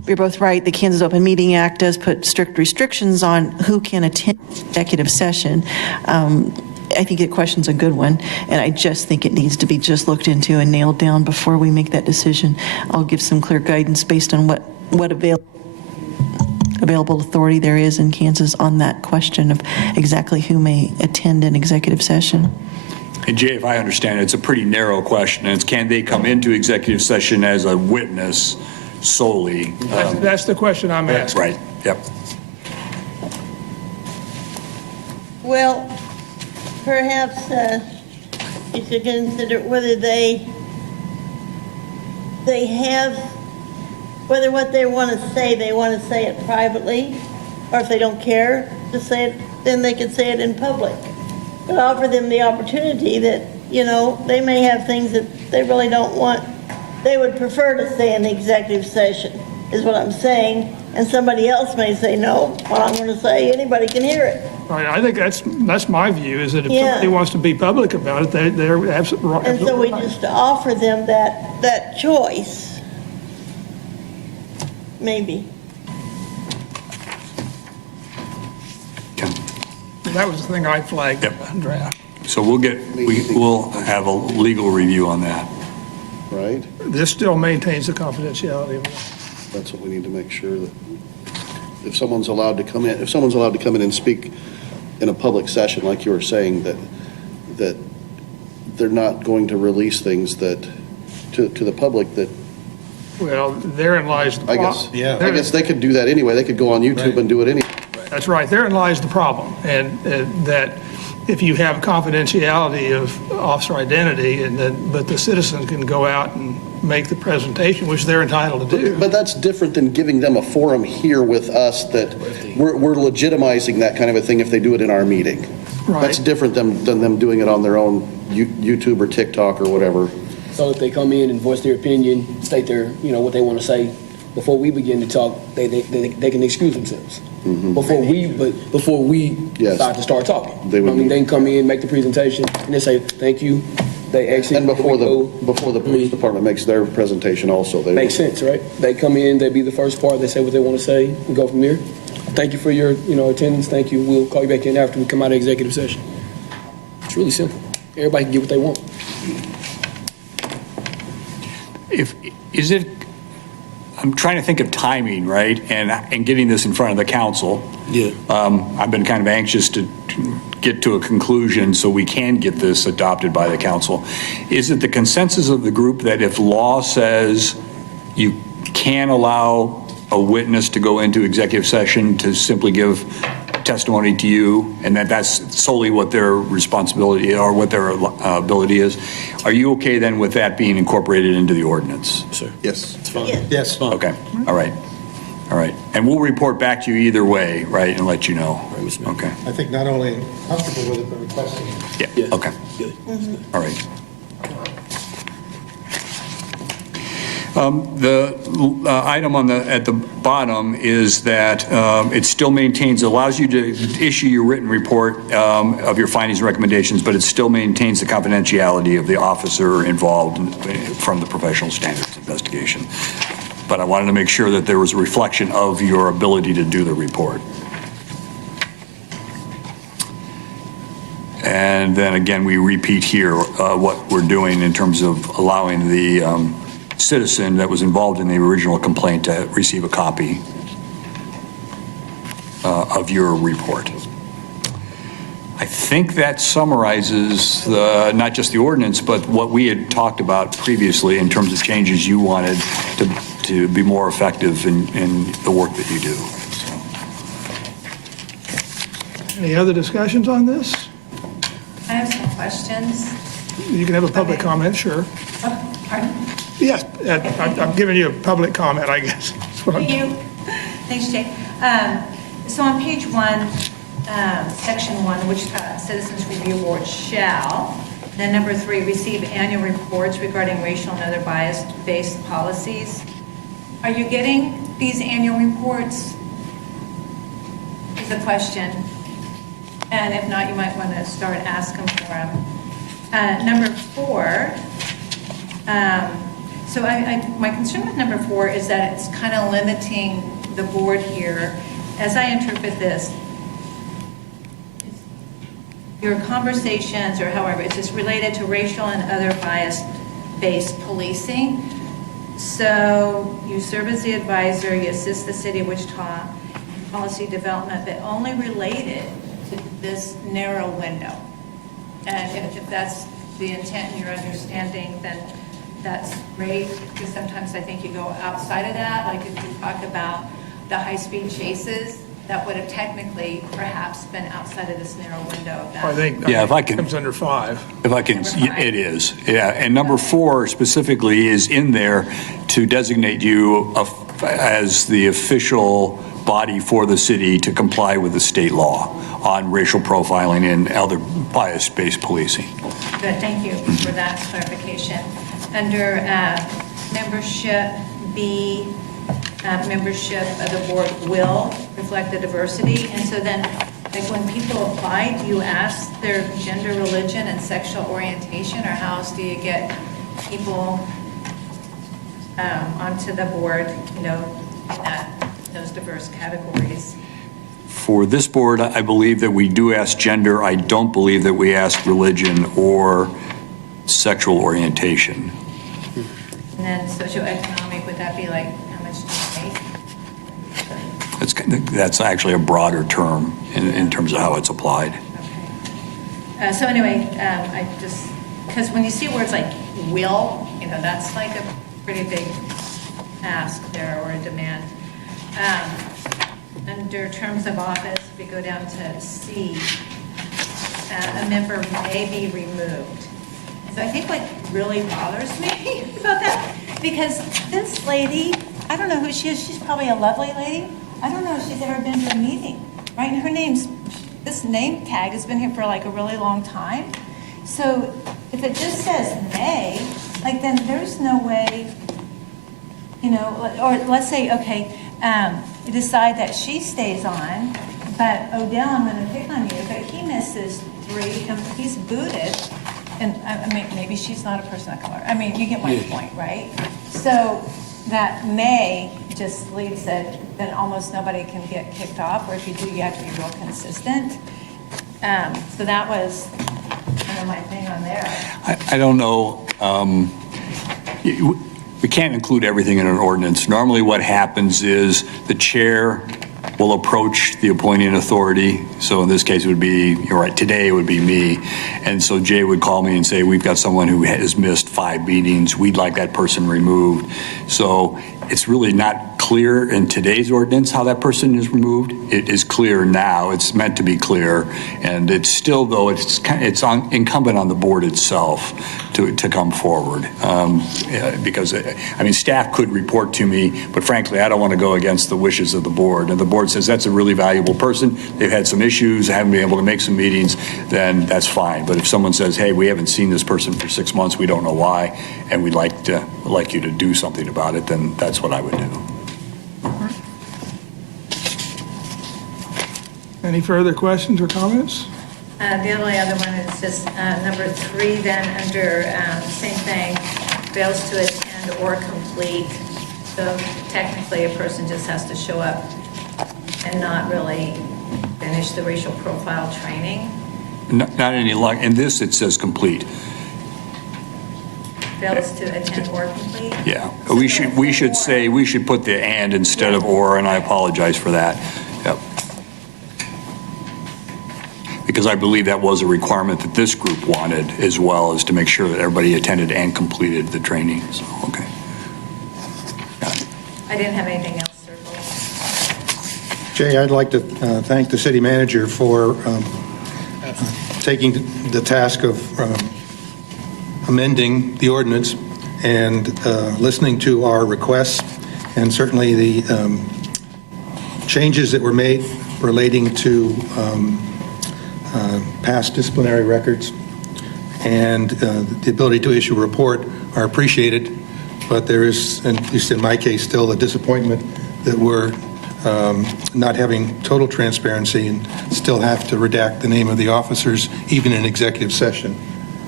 you're both right, the Kansas Open Meeting Act does put strict restrictions on who can attend executive session. I think your question's a good one, and I just think it needs to be just looked into and nailed down before we make that decision. I'll give some clear guidance based on what available authority there is in Kansas on that question of exactly who may attend an executive session. And Jay, if I understand it, it's a pretty narrow question. It's can they come into executive session as a witness solely? That's the question I'm asking. Right, yep. Well, perhaps you should consider whether they have, whether what they want to say it privately, or if they don't care to say it, then they could say it in public. But offer them the opportunity that, they may have things that they really don't want, they would prefer to say in the executive session, is what I'm saying. And somebody else may say, no, what I'm going to say, anybody can hear it. Right, I think that's my view, is that if somebody wants to be public about it, they're absolutely right. And so we just offer them that choice, maybe. That was the thing I flagged in draft. So we'll have a legal review on that. Right? This still maintains the confidentiality of it. That's what we need to make sure that if someone's allowed to come in and speak in a public session, like you were saying, that they're not going to release things that to the public that. Well, therein lies the problem. I guess they could do that anyway. They could go on YouTube and do it anyway. That's right. Therein lies the problem, and that if you have confidentiality of officer identity, but the citizen can go out and make the presentation, which they're entitled to do. But that's different than giving them a forum here with us that we're legitimizing that kind of a thing if they do it in our meeting. Right. That's different than them doing it on their own YouTube or TikTok or whatever. So if they come in and voice their opinion, state their, what they want to say, before we begin to talk, they can excuse themselves. Mm-hmm. Before we start talking. They can come in, make the presentation, and they say, thank you. They exit. And before the police department makes their presentation also. Makes sense, right? They come in, they be the first part, they say what they want to say, and go from there. Thank you for your attendance. Thank you. We'll call you back in after we come out of executive session. It's really simple. Everybody can get what they want. I'm trying to think of timing, right, and getting this in front of the council. Yeah. I've been kind of anxious to get to a conclusion so we can get this adopted by the council. Is it the consensus of the group that if law says you can allow a witness to go into executive session to simply give testimony to you, and that's solely what their responsibility or what their ability is, are you okay then with that being incorporated into the ordinance? Sir. Yes. It's fine. Yes. Okay, all right. And we'll report back to you either way, right, and let you know. Okay. I think not only comfortable with it, but requesting it. Yeah, okay. Good. All right. The item at the bottom is that it still allows you to issue your written report of your findings and recommendations, but it still maintains the confidentiality of the officer involved from the professional standards investigation. But I wanted to make sure that there was a reflection of your ability to do the report. And then again, we repeat here what we're doing in terms of allowing the citizen that was involved in the original complaint to receive a copy of your report. I think that summarizes not just the ordinance, but what we had talked about previously in terms of changes you wanted to be more effective in the work that you do. So. Any other discussions on this? I have some questions. You can have a public comment, sure. Oh, pardon? Yes, I'm giving you a public comment, I guess. Thank you. Thanks, Jay. So on page 1, section 1, which Citizens Review Board shall, then number 3, receive annual reports regarding racial and other bias-based policies. Are you getting these annual reports? Is the question. And if not, you might want to start asking for them. Number 4, So my concern with number 4 is that it's kind of limiting the board here. As I interpret this, your conversations or however, it's just related to racial and other bias-based policing. So you serve as the advisor, you assist the city of Wichita in policy development, but only related to this narrow window. And if that's the intent and your understanding, then that's great, because sometimes I think you go outside of that, like if you talk about the high-speed chases, that would have technically perhaps been outside of this narrow window of that. I think Yeah, if I can- it comes under 5. If I can, Number 5. it is, yeah. And number 4 specifically is in there to designate you as the official body for the city to comply with the state law on racial profiling and other bias-based policing. Good, thank you for that clarification. Under membership B, membership of the board will reflect the diversity. And so then, like when people apply, do you ask their gender, religion, and sexual orientation, or how else do you get people onto the board, you know, in those diverse categories? For this board, I believe that we do ask gender. I don't believe that we ask religion or sexual orientation. And then socioeconomic, would that be like how much do you make? That's actually a broader term in terms of how it's applied. Okay. So anyway, I just, because when you see words like will, you know, that's like a pretty big ask there, or a demand. Under terms of office, if we go down to C, a member may be removed. So I think what really bothers me about that, because this lady, I don't know who she is, she's probably a lovely lady. I don't know if she's ever been to a meeting, right? And her name's, this name tag has been here for like a really long time. So if it just says may, like then there's no way, you know, or let's say, okay, you decide that she stays on, but Odell, I'm going to pick on you, but he misses 3, he's booted, and I mean, maybe she's not a person of color. I mean, you get my point, right? So that may just leaves it, then almost nobody can get kicked off, or if you do, you have to be real consistent. So that was kind of my thing on there. I don't know. We can't include everything in an ordinance. Normally what happens is the chair will approach the appointing authority. So in this case, it would be, you're right, today it would be me. And so Jay would call me and say, we've got someone who has missed 5 meetings. We'd like that person removed. So it's really not clear in today's ordinance how that person is removed. It is clear now. It's meant to be clear. And it's still, though, it's incumbent on the board itself to come forward. Because, I mean, staff could report to me, but frankly, I don't want to go against the wishes of the board. And the board says that's a really valuable person. They've had some issues, haven't been able to make some meetings, then that's fine. But if someone says, hey, we haven't seen this person for 6 months, we don't know why, and we'd like you to do something about it, then that's what I would do. Any further questions or comments? The only other one is just number 3, then under same thing, fails to attend or complete. So technically, a person just has to show up and not really finish the racial profile training. Not any luck. In this, it says complete. Fails to attend or complete? Yeah. We should put the and instead of or, and I apologize for that. Yep. Because I believe that was a requirement that this group wanted, as well as to make sure that everybody attended and completed the training. So, okay. Got it. I didn't have anything else circled. Jay, I'd like to thank the city manager for taking the task of amending the ordinance and listening to our requests, and certainly the changes that were made relating to past disciplinary records and the ability to issue a report are appreciated, but there is, at least in my case, still a disappointment that we're not having total transparency and still have to redact the name of the officers, even in executive session.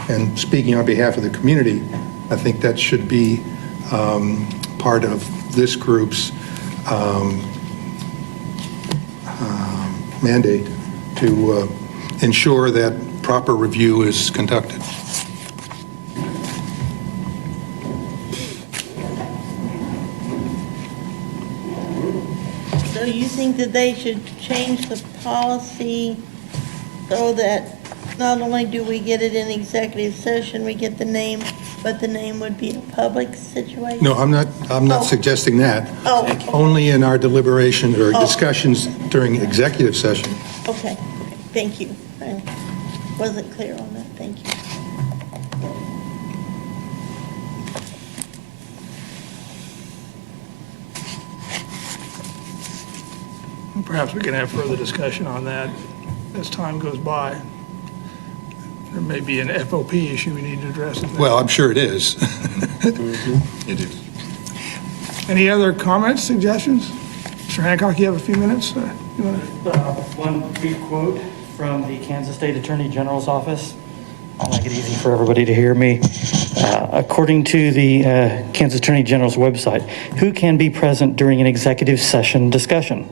And speaking on behalf of the community, I think that should be part of this group's mandate to ensure that proper review is conducted. So you think that they should change the policy so that not only do we get it in executive session, we get the name, but the name would be a public situation? No, I'm not suggesting that. Oh, okay. Only in our deliberation or Oh. discussions during executive session. Okay, thank you. I wasn't clear on that, thank you. Perhaps we can have further discussion on that as time goes by. There may be an FOP issue we need to address. Well, I'm sure it is. It is. Any other comments, suggestions? Mr. Hancock, you have a few minutes? You wanna- One brief quote from the Kansas State Attorney General's office. I'll make it easy for everybody to hear me. According to the Kansas Attorney General's website, who can be present during an executive session discussion?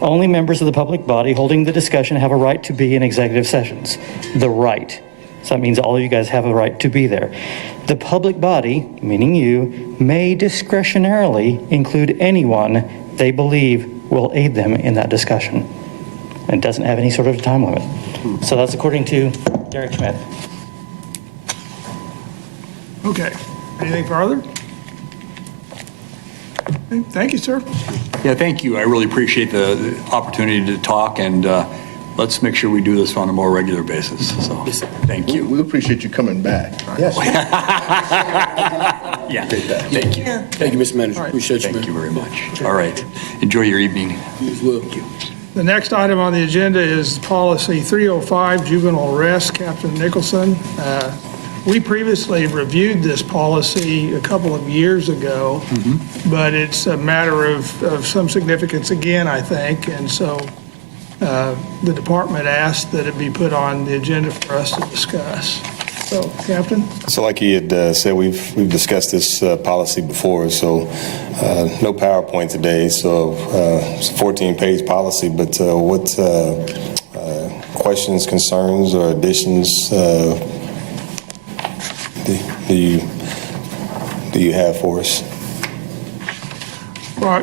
Only members of the public body holding the discussion have a right to be in executive sessions. The right. So that means all of you guys have a right to be there. The public body, meaning you, may discretionarily include anyone they believe will aid them in that discussion. And it doesn't have any sort of time limit. So that's according to Derek Schmidt. Okay. Anything further? Thank you, sir. Yeah, thank you. I really appreciate the opportunity to talk, and let's make sure we do this on a more regular basis. So, thank you. We appreciate you coming back. Yes. Yeah, thank you. Thank you, Mr. Manager. Appreciate you, Thank you very much. All right. Enjoy your evening. You as well. The next item on the agenda is policy 305, juvenile arrest. Captain Nicholson. We previously reviewed this policy a couple of years ago, but it's a matter of some significance again, I think. And so the department asked that it be put on the agenda for us to discuss. So, Captain? So like he had said, we've discussed this policy before, so no PowerPoint today, so it's a 14-page policy, but what questions, concerns, or additions do you have for us? Well,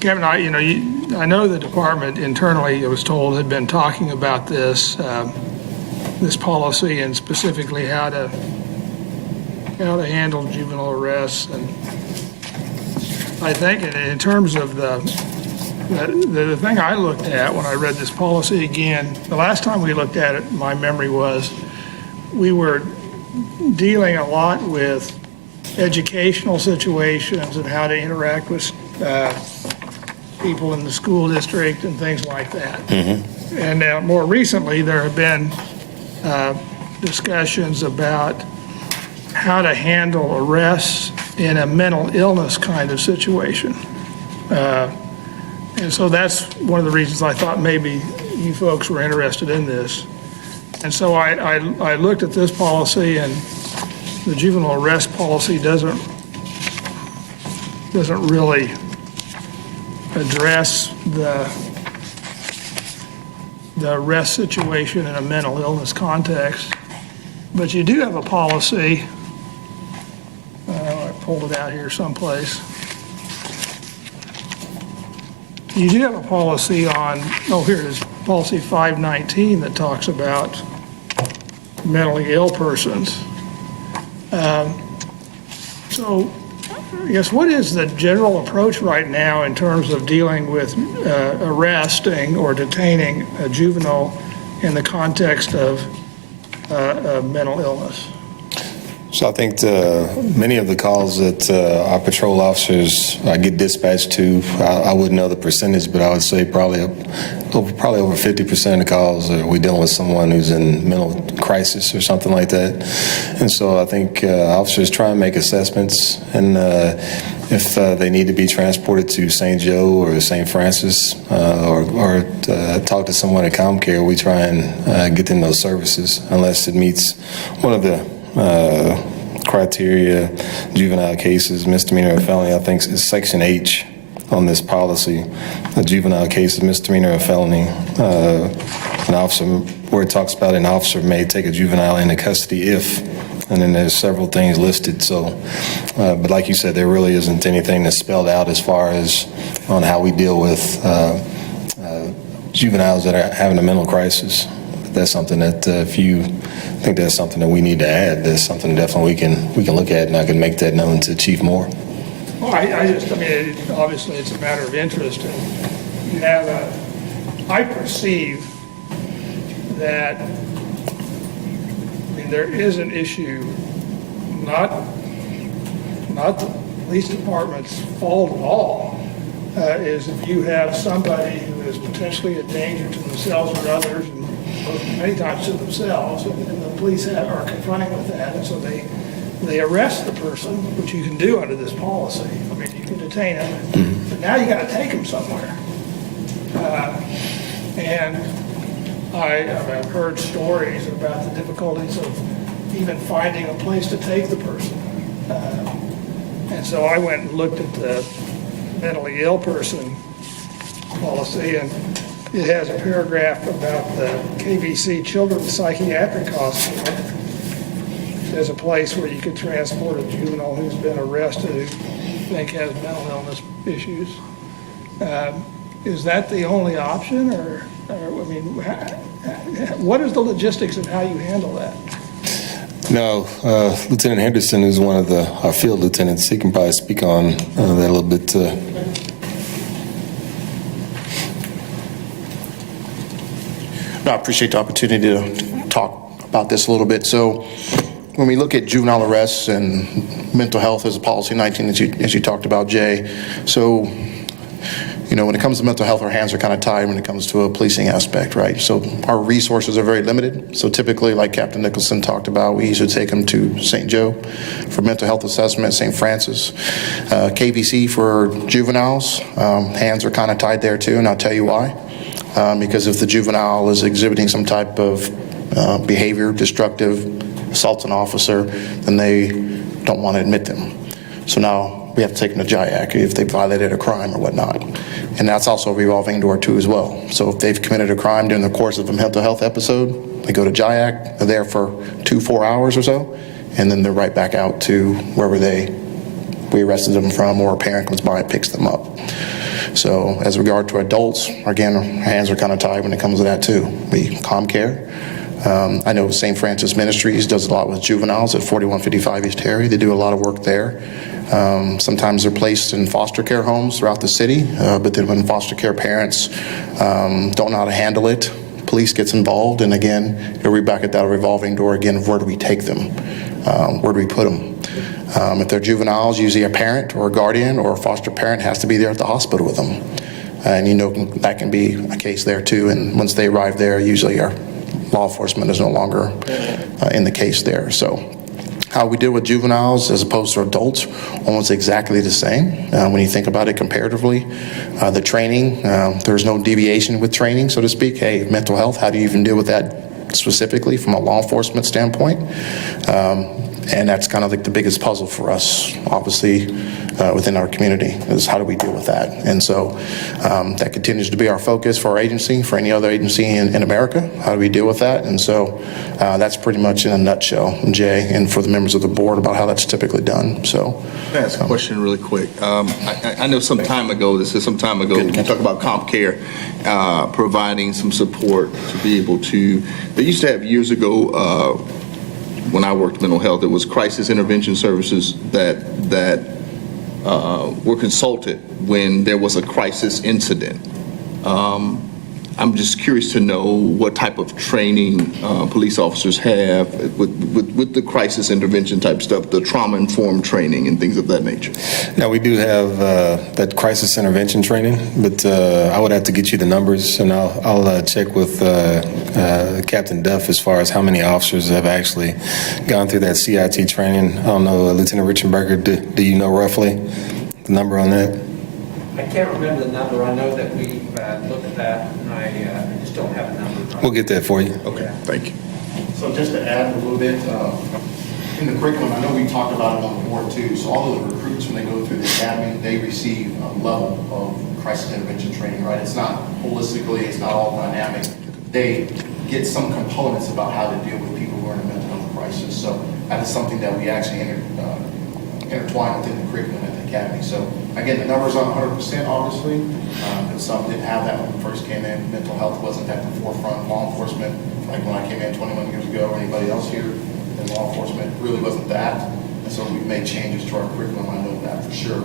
Kevin, I know the department internally, I was told, had been talking about this policy and specifically how to handle juvenile arrests. And I think in terms of the thing I looked at when I read this policy again, the last time we looked at it, my memory was we were dealing a lot with educational situations and how to interact with people in the school district and things like that. And now more recently, there have been discussions about how to handle arrests in a mental illness kind of situation. And so that's one of the reasons I thought maybe you folks were interested in this. And so I looked at this policy, and the juvenile arrest policy doesn't really address the arrest situation in a mental illness context. But you do have a policy, I pulled it out here someplace. You do have a policy on, here it is, policy 519 that talks about mentally ill persons. So I guess what is the general approach right now in terms of dealing with arresting or detaining a juvenile in the context of mental illness? So I think many of the calls that our patrol officers get dispatched to, I wouldn't know the percentage, but I would say probably over 50% of the calls we're dealing with someone who's in mental crisis or something like that. And so I think officers try and make assessments, and if they need to be transported to St. Joe or St. Francis or talk to someone at ComCare, we try and get them those services unless it meets one of the criteria, juvenile cases, misdemeanor or felony. I think it's section H on this policy. A juvenile case is misdemeanor or felony. An officer, where it talks about an officer may take a juvenile into custody if, and then there's several things listed. So, but like you said, there really isn't anything that's spelled out as far as on how we deal with juveniles that are having a mental crisis. That's something that if you think that's something that we need to add, that's something definitely we can look at, and I can make that known to Chief Moore. Well, obviously it's a matter of interest. And you have I perceive that, there is an issue, not the police department's fault at all, is if you have somebody who is potentially a danger to themselves or others, and many times to themselves, and the police are confronting with that, and so they arrest the person, which you can do under this policy. You can detain them, but now you got to take them somewhere. And I've heard stories about the difficulties of even finding a place to take the person. And so I went and looked at the mentally ill person policy, and it has a paragraph about the KBC Children's Psychiatric Hospital. There's a place where you could transport a juvenile who's been arrested who you think has mental illness issues. Is that the only option, or what is the logistics of how you handle that? No, Lieutenant Henderson is one of our field lieutenants. He can probably speak on that a little bit. I appreciate the opportunity to talk about this a little bit. So when we look at juvenile arrests and mental health as a policy 19, as you talked about, Jay, so when it comes to mental health, our hands are kind of tied when it comes to a policing aspect, right? So our resources are very limited. So typically, like Captain Nicholson talked about, we usually take them to St. Joe for mental health assessment, St. Francis. KBC for juveniles, hands are kind of tied there too, and I'll tell you why. Because if the juvenile is exhibiting some type of behavior, destructive, assaults an officer, then they don't want to admit them. So now we have to take them to JIAC if they violated a crime or whatnot. And that's also a revolving door too as well. So if they've committed a crime during the course of a mental health episode, they go to JIAC, they're there for 2-4 hours or so, and then they're right back out to wherever we arrested them from, or a parent comes by and picks them up. So as regard to adults, again, our hands are kind of tied when it comes to that too. We ComCare. I know St. Francis Ministries does a lot with juveniles at 4155 East Harry. They do a lot of work there. Sometimes they're placed in foster care homes throughout the city, but then when foster care parents don't know how to handle it, police gets involved, and again, we're back at that revolving door again of where do we take them? Where do we put them? If they're juveniles, usually a parent or a guardian or a foster parent has to be there at the hospital with them. And that can be a case there too, and once they arrive there, usually our law enforcement is no longer in the case there. So how we deal with juveniles as opposed to adults, almost exactly the same. When you think about it comparatively, the training, there's no deviation with training, so to speak. Hey, mental health, how do you even deal with that specifically from a law enforcement standpoint? And that's kind of like the biggest puzzle for us, obviously, within our community, is how do we deal with that? And so that continues to be our focus for our agency, for any other agency in America. How do we deal with that? And so that's pretty much in a nutshell, Jay, and for the members of the board about how that's typically done. So, Can I ask a question really quick? I know some time ago, you talk about ComCare providing some support to be able to, they used to have years ago, when I worked mental health, it was crisis intervention services that were consulted when there was a crisis incident. I'm just curious to know what type of training police officers have with the crisis intervention type stuff, the trauma-informed training and things of that nature. Now, we do have that crisis intervention training, but I would have to get you the numbers, and I'll check with Captain Duff as far as how many officers have actually gone through that CIT training. I don't know, Lieutenant Richenberger, do you know roughly the number on that? I can't remember the number. I know that we looked at that, and I just don't have a number. We'll get that for you. Okay, thank you. So just to add a little bit, in the curriculum, I know we talked about it on the board too, so all of the recruits, when they go through the academy, they receive a level of crisis intervention training, right? It's not holistically, it's not all dynamic. They get some components about how to deal with people who are in a mental health crisis. So that is something that we actually intertwine within the curriculum at the academy. So again, the numbers aren't 100%, obviously, because some didn't have that when we first came in. Mental health wasn't at the forefront of law enforcement, like when I came in 21 years ago, or anybody else here in law enforcement, really wasn't that. And so we've made changes to our curriculum, I know that for sure.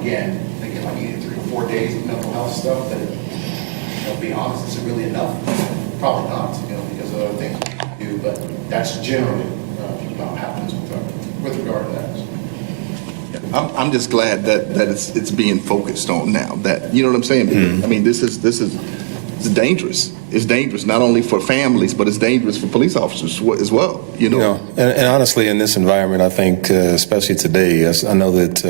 Again, I think if I needed 3 or 4 days of mental health stuff, that, to be honest, is it really enough? Probably not, because of other things we do, but that's generally what happens with regard to that. I'm just glad that it's being focused on now. That, you know what I'm saying? Mm-hmm. I mean, this is it's dangerous. It's dangerous not only for families, but it's dangerous for police officers as well. And honestly, in this environment, I think, especially today, I know that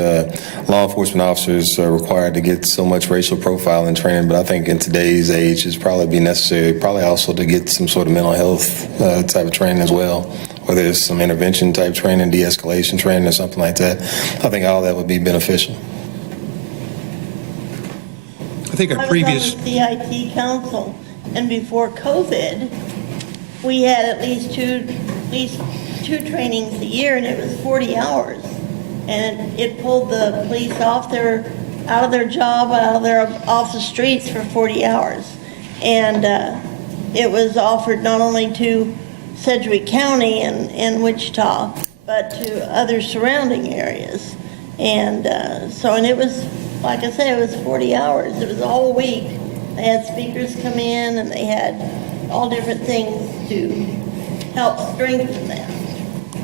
law enforcement officers are required to get so much racial profiling training, but I think in today's age, it's probably be necessary, probably also to get some sort of mental health type of training as well, whether it's some intervention type training, de-escalation training, or something like that. I think all that would be beneficial. I think our previous... I was on the CIT council, and before COVID, we had at least two trainings a year, and it was 40 hours. And it pulled the police out of their job, off the streets for 40 hours. And it was offered not only to Sedgwick County and Wichita, but to other surrounding areas. And and it was, like I said, it was 40 hours. It was a whole week. They had speakers come in, and they had all different things to help strengthen that.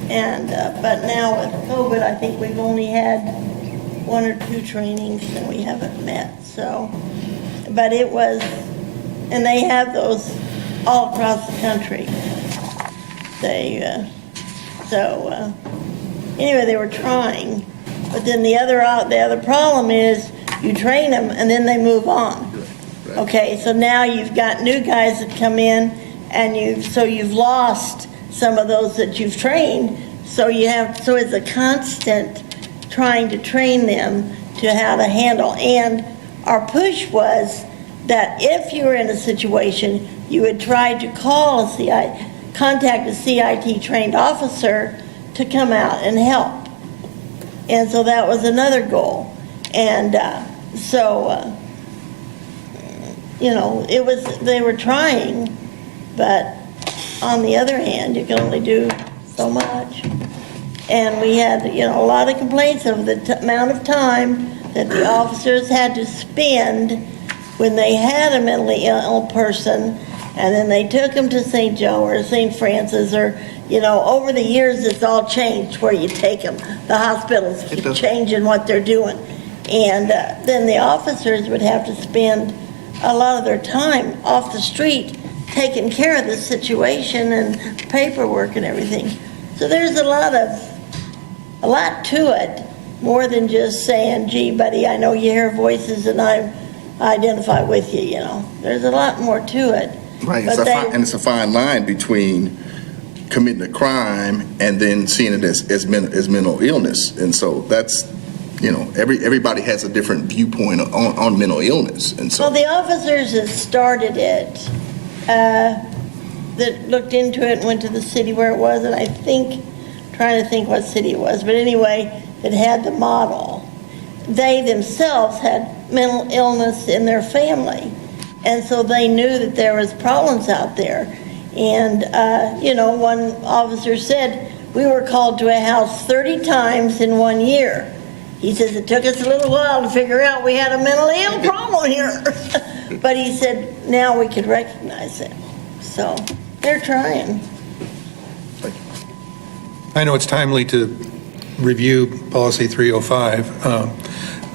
And but now with COVID, I think we've only had 1 or 2 trainings, and we haven't met. So, but it was, and they have those all across the country. Anyway, they were trying. But then the other problem is you train them and then they move on. Right. Okay, so now you've got new guys that come in, and you've lost some of those that you've trained. So it's a constant trying to train them to how to handle. And our push was that if you were in a situation, you would try to contact a CIT trained officer to come out and help. And so that was another goal. And they were trying, but on the other hand, you can only do so much. And we had, a lot of complaints of the amount of time that the officers had to spend when they had a mentally ill person, and then they took them to St. Joe or St. Francis, or, over the years it's all changed where you take them. The hospitals keep changing what they're doing. And then the officers would have to spend a lot of their time off the street taking care of the situation and paperwork and everything. So there's a lot to it, more than just saying, gee, buddy, I know you hear voices and I identify with you, There's a lot more to it. Right, it's a fine line between committing a crime and then seeing it as mental illness. And so that's, everybody has a different viewpoint on mental illness. And so, well, the officers that started it, that looked into it and went to the city where it was, and trying to think what city it was, but anyway, it had the model. They themselves had mental illness in their family, and so they knew that there was problems out there. And, one officer said, we were called to a house 30 times in 1 year. He says, it took us a little while to figure out we had a mentally ill problem here. But he said, now we could recognize it. So they're trying. I know it's timely to review Policy 305.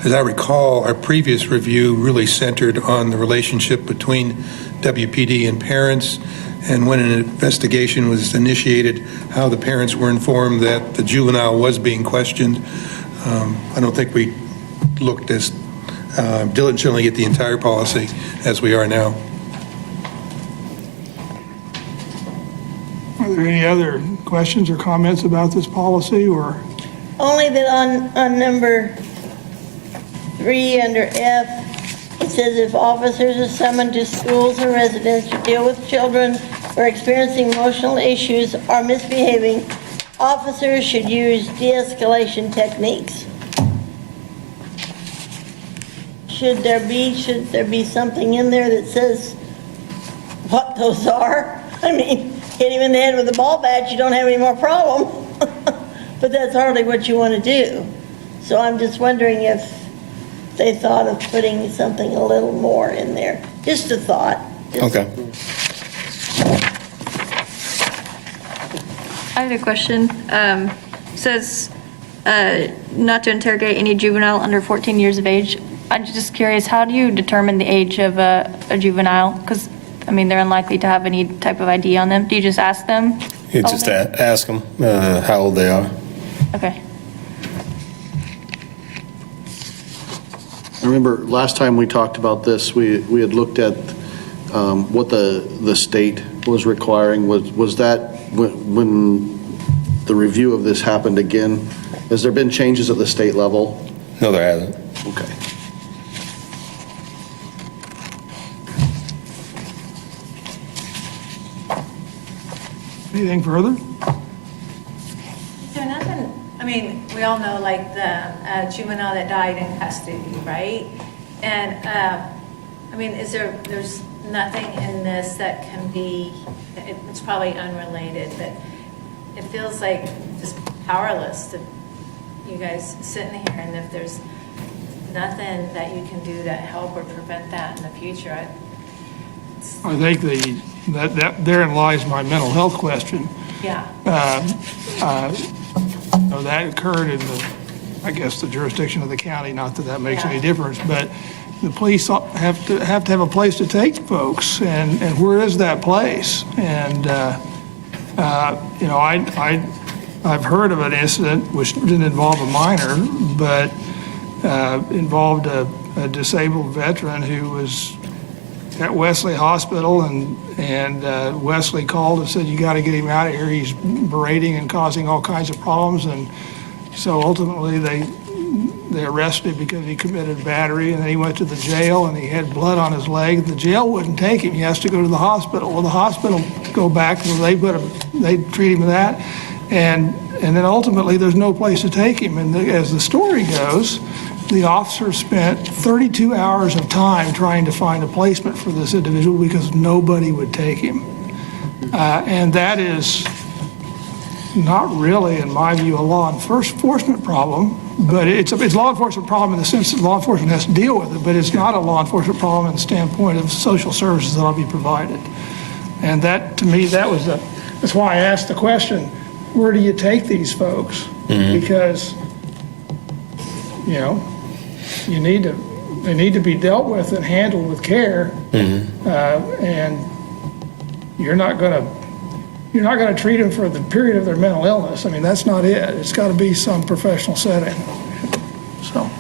As I recall, our previous review really centered on the relationship between WPD and parents, and when an investigation was initiated, how the parents were informed that the juvenile was being questioned. I don't think we looked as diligently at the entire policy as we are now. Are there any other questions or comments about this policy, or? Only that on number 3 under F, it says if officers are summoned to schools or residents to deal with children who are experiencing emotional issues or misbehaving, officers should use de-escalation techniques. Should there be something in there that says what those are? I mean, hit him in the head with a ball bat, you don't have any more problem. But that's hardly what you want to do. So I'm just wondering if they thought of putting something a little more in there. Just a thought. Okay. I have a question. Says not to interrogate any juvenile under 14 years of age. I'm just curious, how do you determine the age of a juvenile? Because, I mean, they're unlikely to have any type of ID on them. Do you just ask them? You just ask them how old they are. Okay. I remember last time we talked about this, we had looked at what the state was requiring. Was that when the review of this happened again? Has there been changes at the state level? No, there hasn't. Okay. Anything further? Is there nothing, I mean, we all know like the juvenile that died in custody, right? And, I mean, there's nothing in this that can be, it's probably unrelated, but it feels like just powerless to you guys sitting here, and if there's nothing that you can do to help or prevent that in the future, I think that therein lies my mental health question. yeah. That occurred in I guess, the jurisdiction of the county, not that makes any difference, but the police have to have a place to take folks, and where is that place? And, I've heard of an incident which didn't involve a minor, but involved a disabled veteran who was at Wesley Hospital, and Wesley called and said, you got to get him out of here. He's berating and causing all kinds of problems. And so ultimately they arrested him because he committed battery, and then he went to the jail and he had blood on his leg. The jail wouldn't take him. He has to go to the hospital. Well, the hospital go back, so they treat him with that. And then ultimately there's no place to take him. And as the story goes, the officer spent 32 hours of time trying to find a placement for this individual because nobody would take him. And that is not really, in my view, a law enforcement problem, but it's a law enforcement problem in the sense that law enforcement has to deal with it, but it's not a law enforcement problem in the standpoint of social services that ought to be provided. And that, to me, that's why I asked the question, where do you take these folks? Mm-hmm. Because, they need to be dealt with and handled with care. Mm-hmm. And you're not going to treat them for the period of their mental illness. I mean, that's not it. It's got to be some professional setting. So.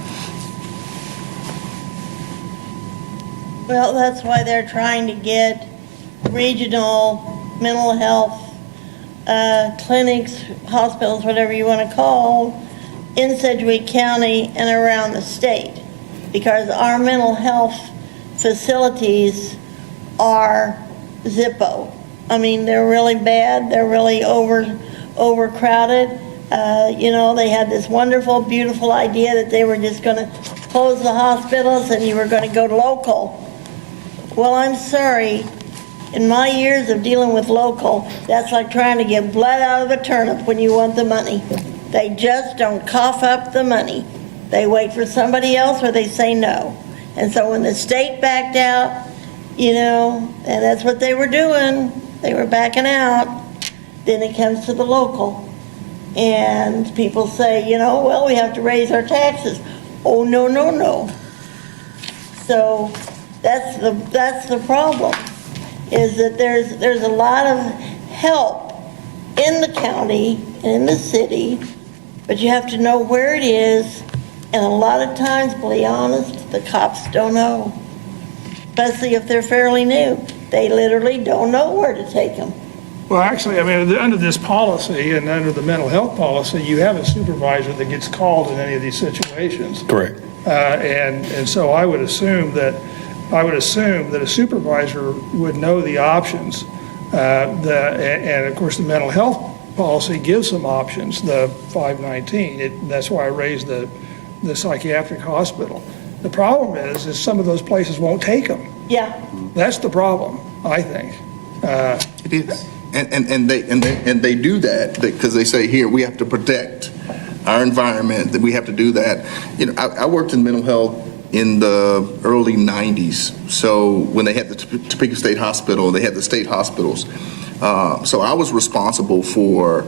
Well, that's why they're trying to get regional mental health clinics, hospitals, whatever you want to call, in Sedgwick County and around the state, because our mental health facilities are Zippo. I mean, they're really bad. They're really overcrowded. They had this wonderful, beautiful idea that they were just going to close the hospitals and you were going to go to local. Well, I'm sorry. In my years of dealing with local, that's like trying to get blood out of a turnip when you want the money. They just don't cough up the money. They wait for somebody else or they say no. And so when the state backed out, and that's what they were doing, they were backing out, then it comes to the local. And people say, well, we have to raise our taxes. Oh, no. So that's the problem, is that there's a lot of help in the county and in the city, but you have to know where it is, and a lot of times, to be honest, the cops don't know, especially if they're fairly new. They literally don't know where to take them. Well, actually, I mean, under this policy and under the mental health policy, you have a supervisor that gets called in any of these situations. Correct. And so I would assume that a supervisor would know the options. And of course, the mental health policy gives some options, the 519. That's why I raised the psychiatric hospital. The problem is some of those places won't take them. Yeah. That's the problem, I think. It is. And they do that because they say, here, we have to protect our environment, that we have to do that. You know, I worked in mental health in the early 90s. So when they had the Topeka State Hospital, they had the state hospitals. So I was responsible for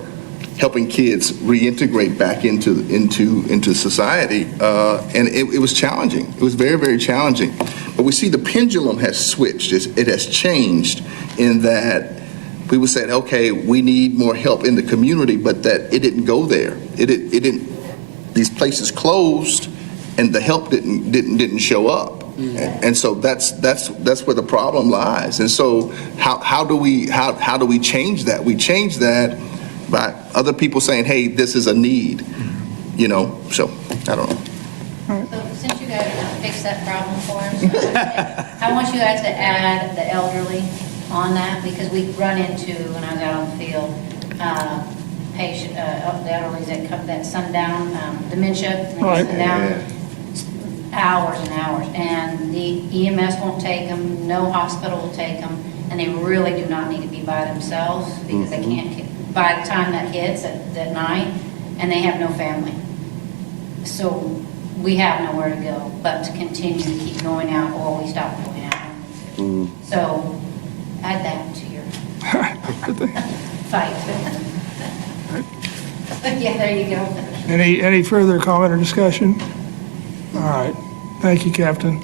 helping kids reintegrate back into society. And it was challenging. It was very, very challenging. But we see the pendulum has switched. It has changed in that people said, okay, we need more help in the community, but that it didn't go there. It didn't. These places closed, and the help didn't show up. And so that's where the problem lies. And so how do we change that? We change that by other people saying, hey, this is a need. You know. So I don't know. So since you guys are going to fix that problem for us, I want you guys to add the elderly on that, because we run into, when I was out on the field, patient, the elderly that sundown, dementia, and Right. sundown, hours and hours, and the EMS won't take them, no hospital will take them, and they really do not need to be by themselves, because they can't, by the time that hits at night, and they have no family. So we have nowhere to go but to continue to keep going out, or we stop going out. So add that to your fight. Yeah, there you go. Any further comment or discussion? All right. Thank you, Captain.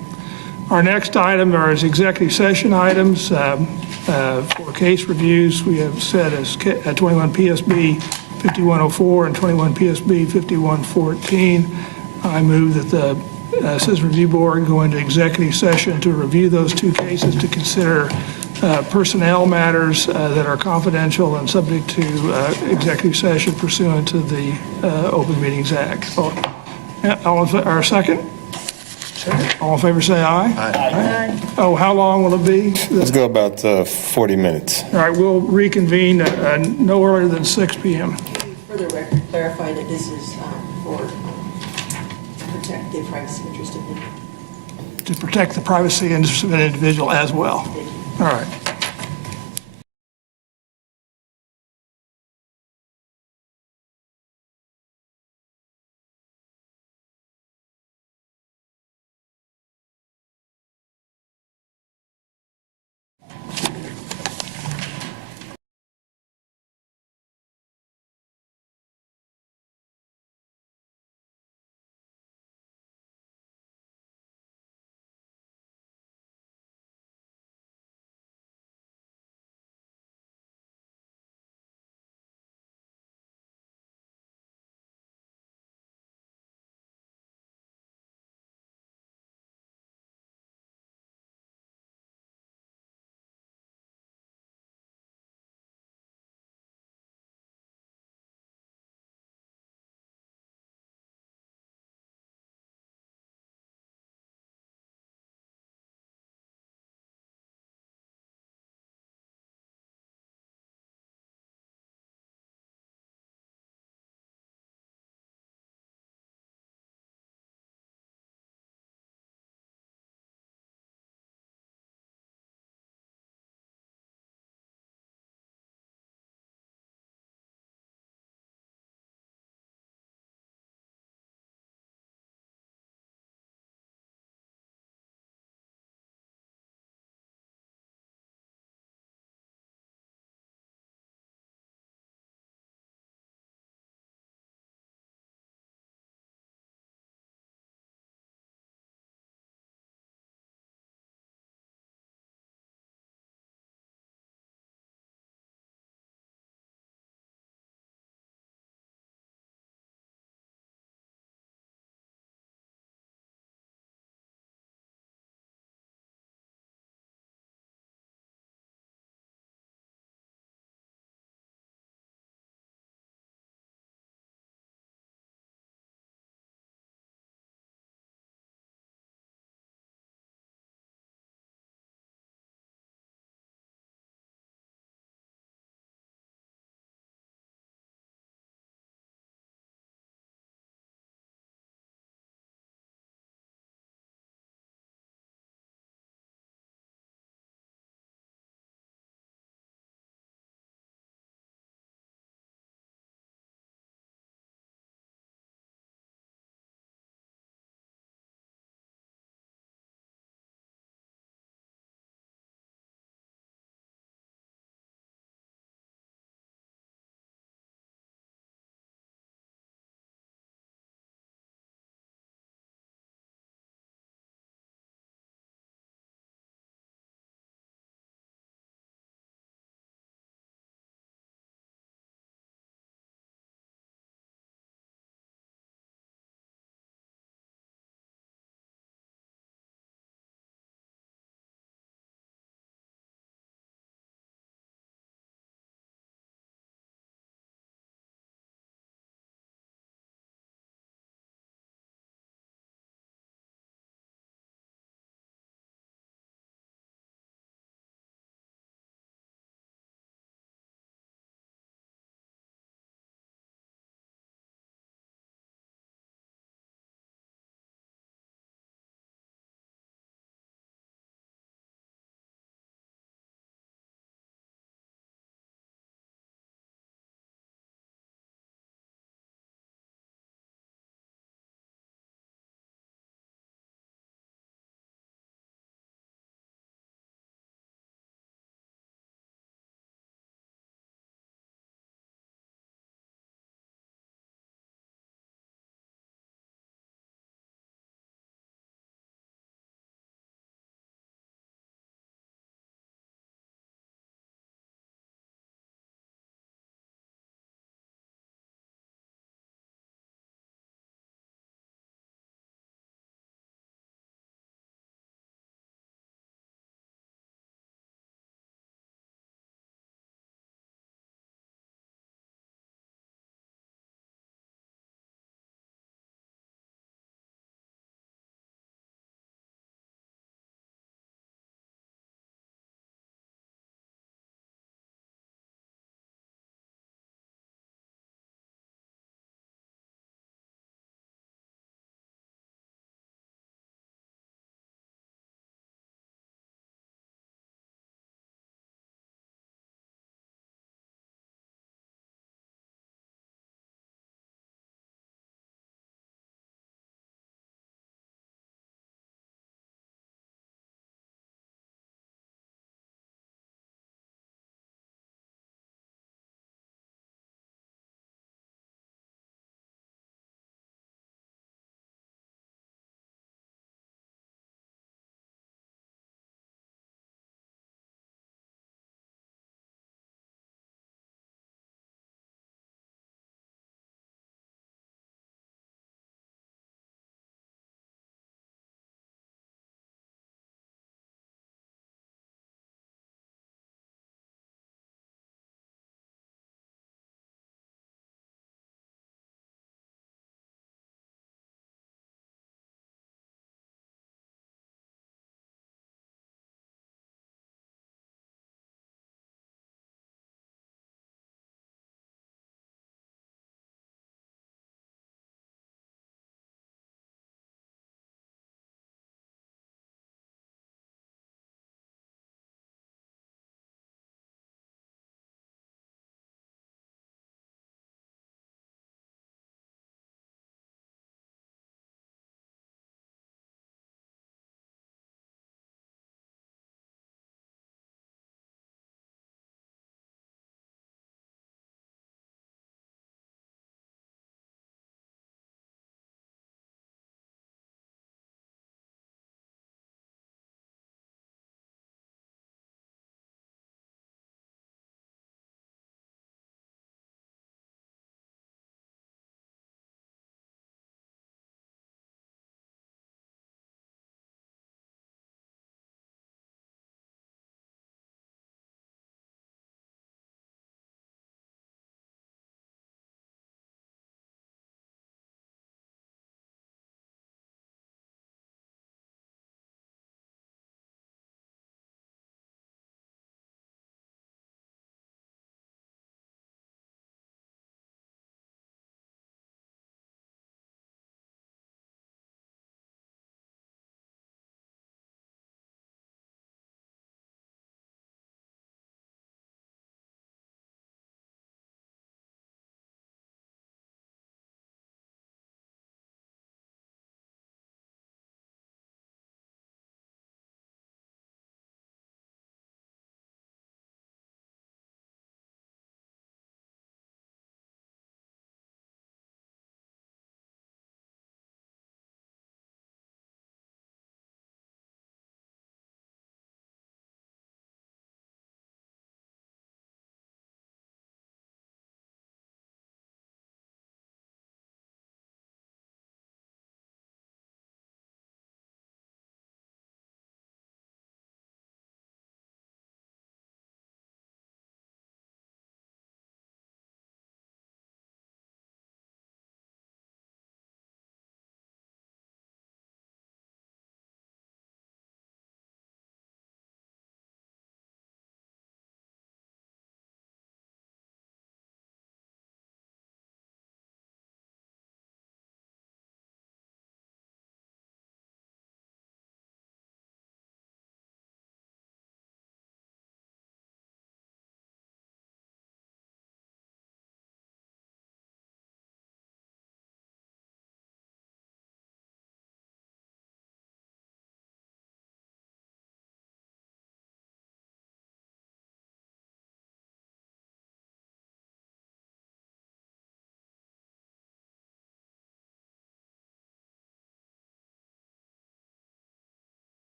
Our next item is executive session items for case reviews. We have set as 21 PSB 5104 and 21 PSB 5114. I move that the Citizen Review Board go into executive session to review those two cases, to consider personnel matters that are confidential and subject to executive session pursuant to the Open Meetings Act. Our second? All in favor, say aye. Aye. Oh, how long will it be? Let's go about 40 minutes. All right, we'll reconvene no earlier than 6 p.m. For the record, clarify that this is for protect the privacy interest of the To protect the privacy interest of an individual as well. All right.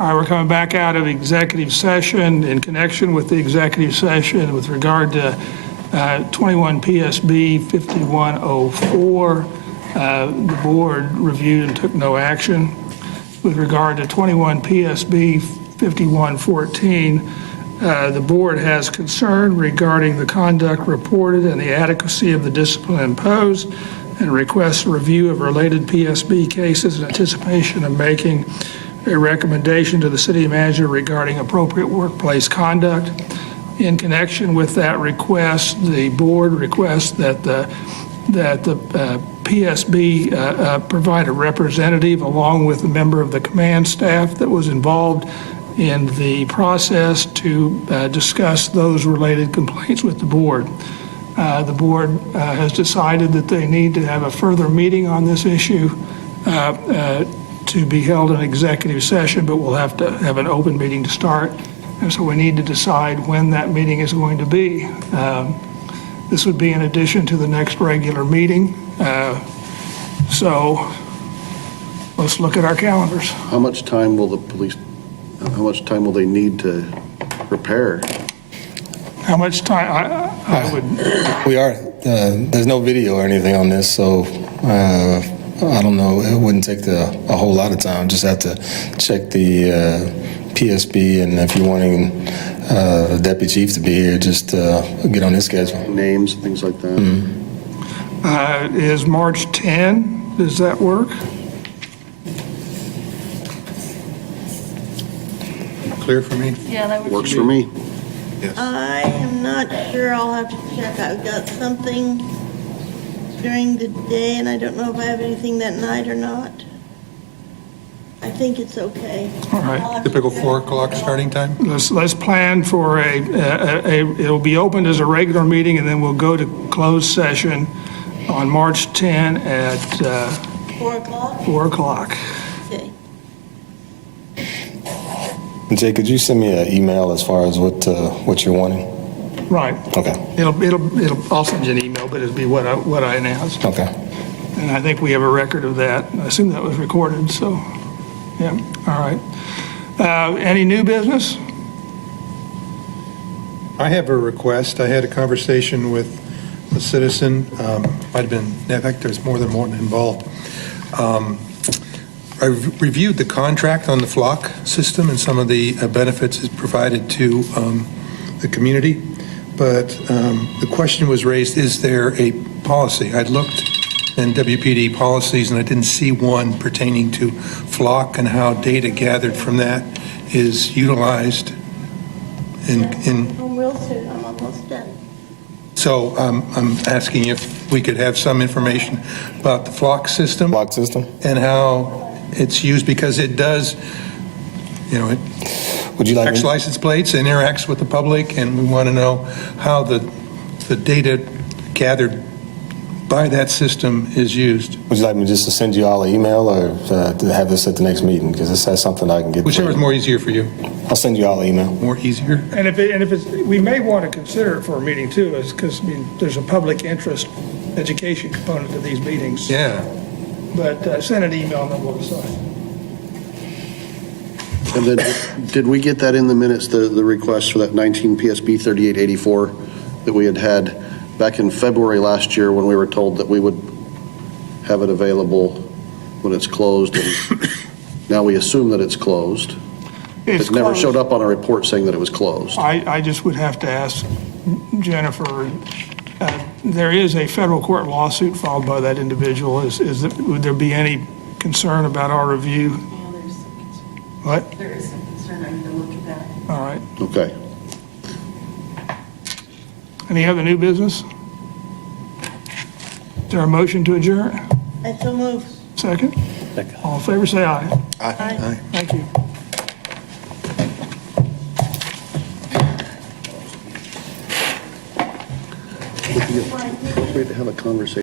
All right, we're coming back out of executive session. In connection with the executive session with regard to 21 PSB 5104, the board reviewed and took no action. With regard to 21 PSB 5114, the board has concern regarding the conduct reported and the adequacy of the discipline imposed, and requests a review of related PSB cases in anticipation of making a recommendation to the city manager regarding appropriate workplace conduct. In connection with that request, the board requests that the PSB provide a representative along with a member of the command staff that was involved in the process to discuss those related complaints with the board. The board has decided that they need to have a further meeting on this issue to be held in executive session, but we'll have to have an open meeting to start. And so we need to decide when that meeting is going to be. This would be in addition to the next regular meeting. So let's look at our calendars. How much time will they need to prepare? How much time? I would. There's no video or anything on this, so I don't know. It wouldn't take a whole lot of time. Just have to check the PSB, and if you're wanting the deputy chief to be here, just get on his schedule. Names, things like that. Is March 10? Does that work? Clear for me? Yeah, that Works for me. I am not sure. I'll have to check. I've got something during the day, and I don't know if I have anything that night or not. I think it's okay. All right. Typical 4 o'clock starting time? Let's plan for it'll be opened as a regular meeting, and then we'll go to closed session on March 10 at 4 o'clock? 4 o'clock. Okay. Jay, could you send me an email as far as what you're wanting? Right. Okay. I'll send you an email, but it'll be what I announced. Okay. And I think we have a record of that. I assume that was recorded, so, yeah, all right. Any new business? I have a request. I had a conversation with a citizen. Might have been, in fact, there's more than one involved. I reviewed the contract on the flock system and some of the benefits it provided to the community, but the question was raised, is there a policy? I'd looked in WPD policies and I didn't see one pertaining to flock and how data gathered from that is utilized in Real soon. I'm almost done. So I'm asking if we could have some information about the flock system. Flock system. And how it's used, because it does, it Would you like tracks license plates and interacts with the public, and we want to know how the data gathered by that system is used. Would you like me just to send you all an email, or to have this at the next meeting? Because this has something I can get. Whichever is more easier for you. I'll send you all an email. More easier? And if it's, we may want to consider it for a meeting too, because, there's a public interest education component to these meetings. Yeah. But send an email and then we'll decide. And then, did we get that in the minutes, the request for that 19 PSB 3884 that we had back in February last year, when we were told that we would have it available when it's closed, and now we assume that it's closed? It's It never closed. showed up on a report saying that it was closed. I just would have to ask Jennifer, there is a federal court lawsuit filed by that individual. Would there be any concern about our review? What? There is some concern. I need to look at that. All right. Okay. Any other new business? Is there a motion to adjourn? I so move. Second? All in favor, say aye. Aye. Thank you. We had to have a conversation.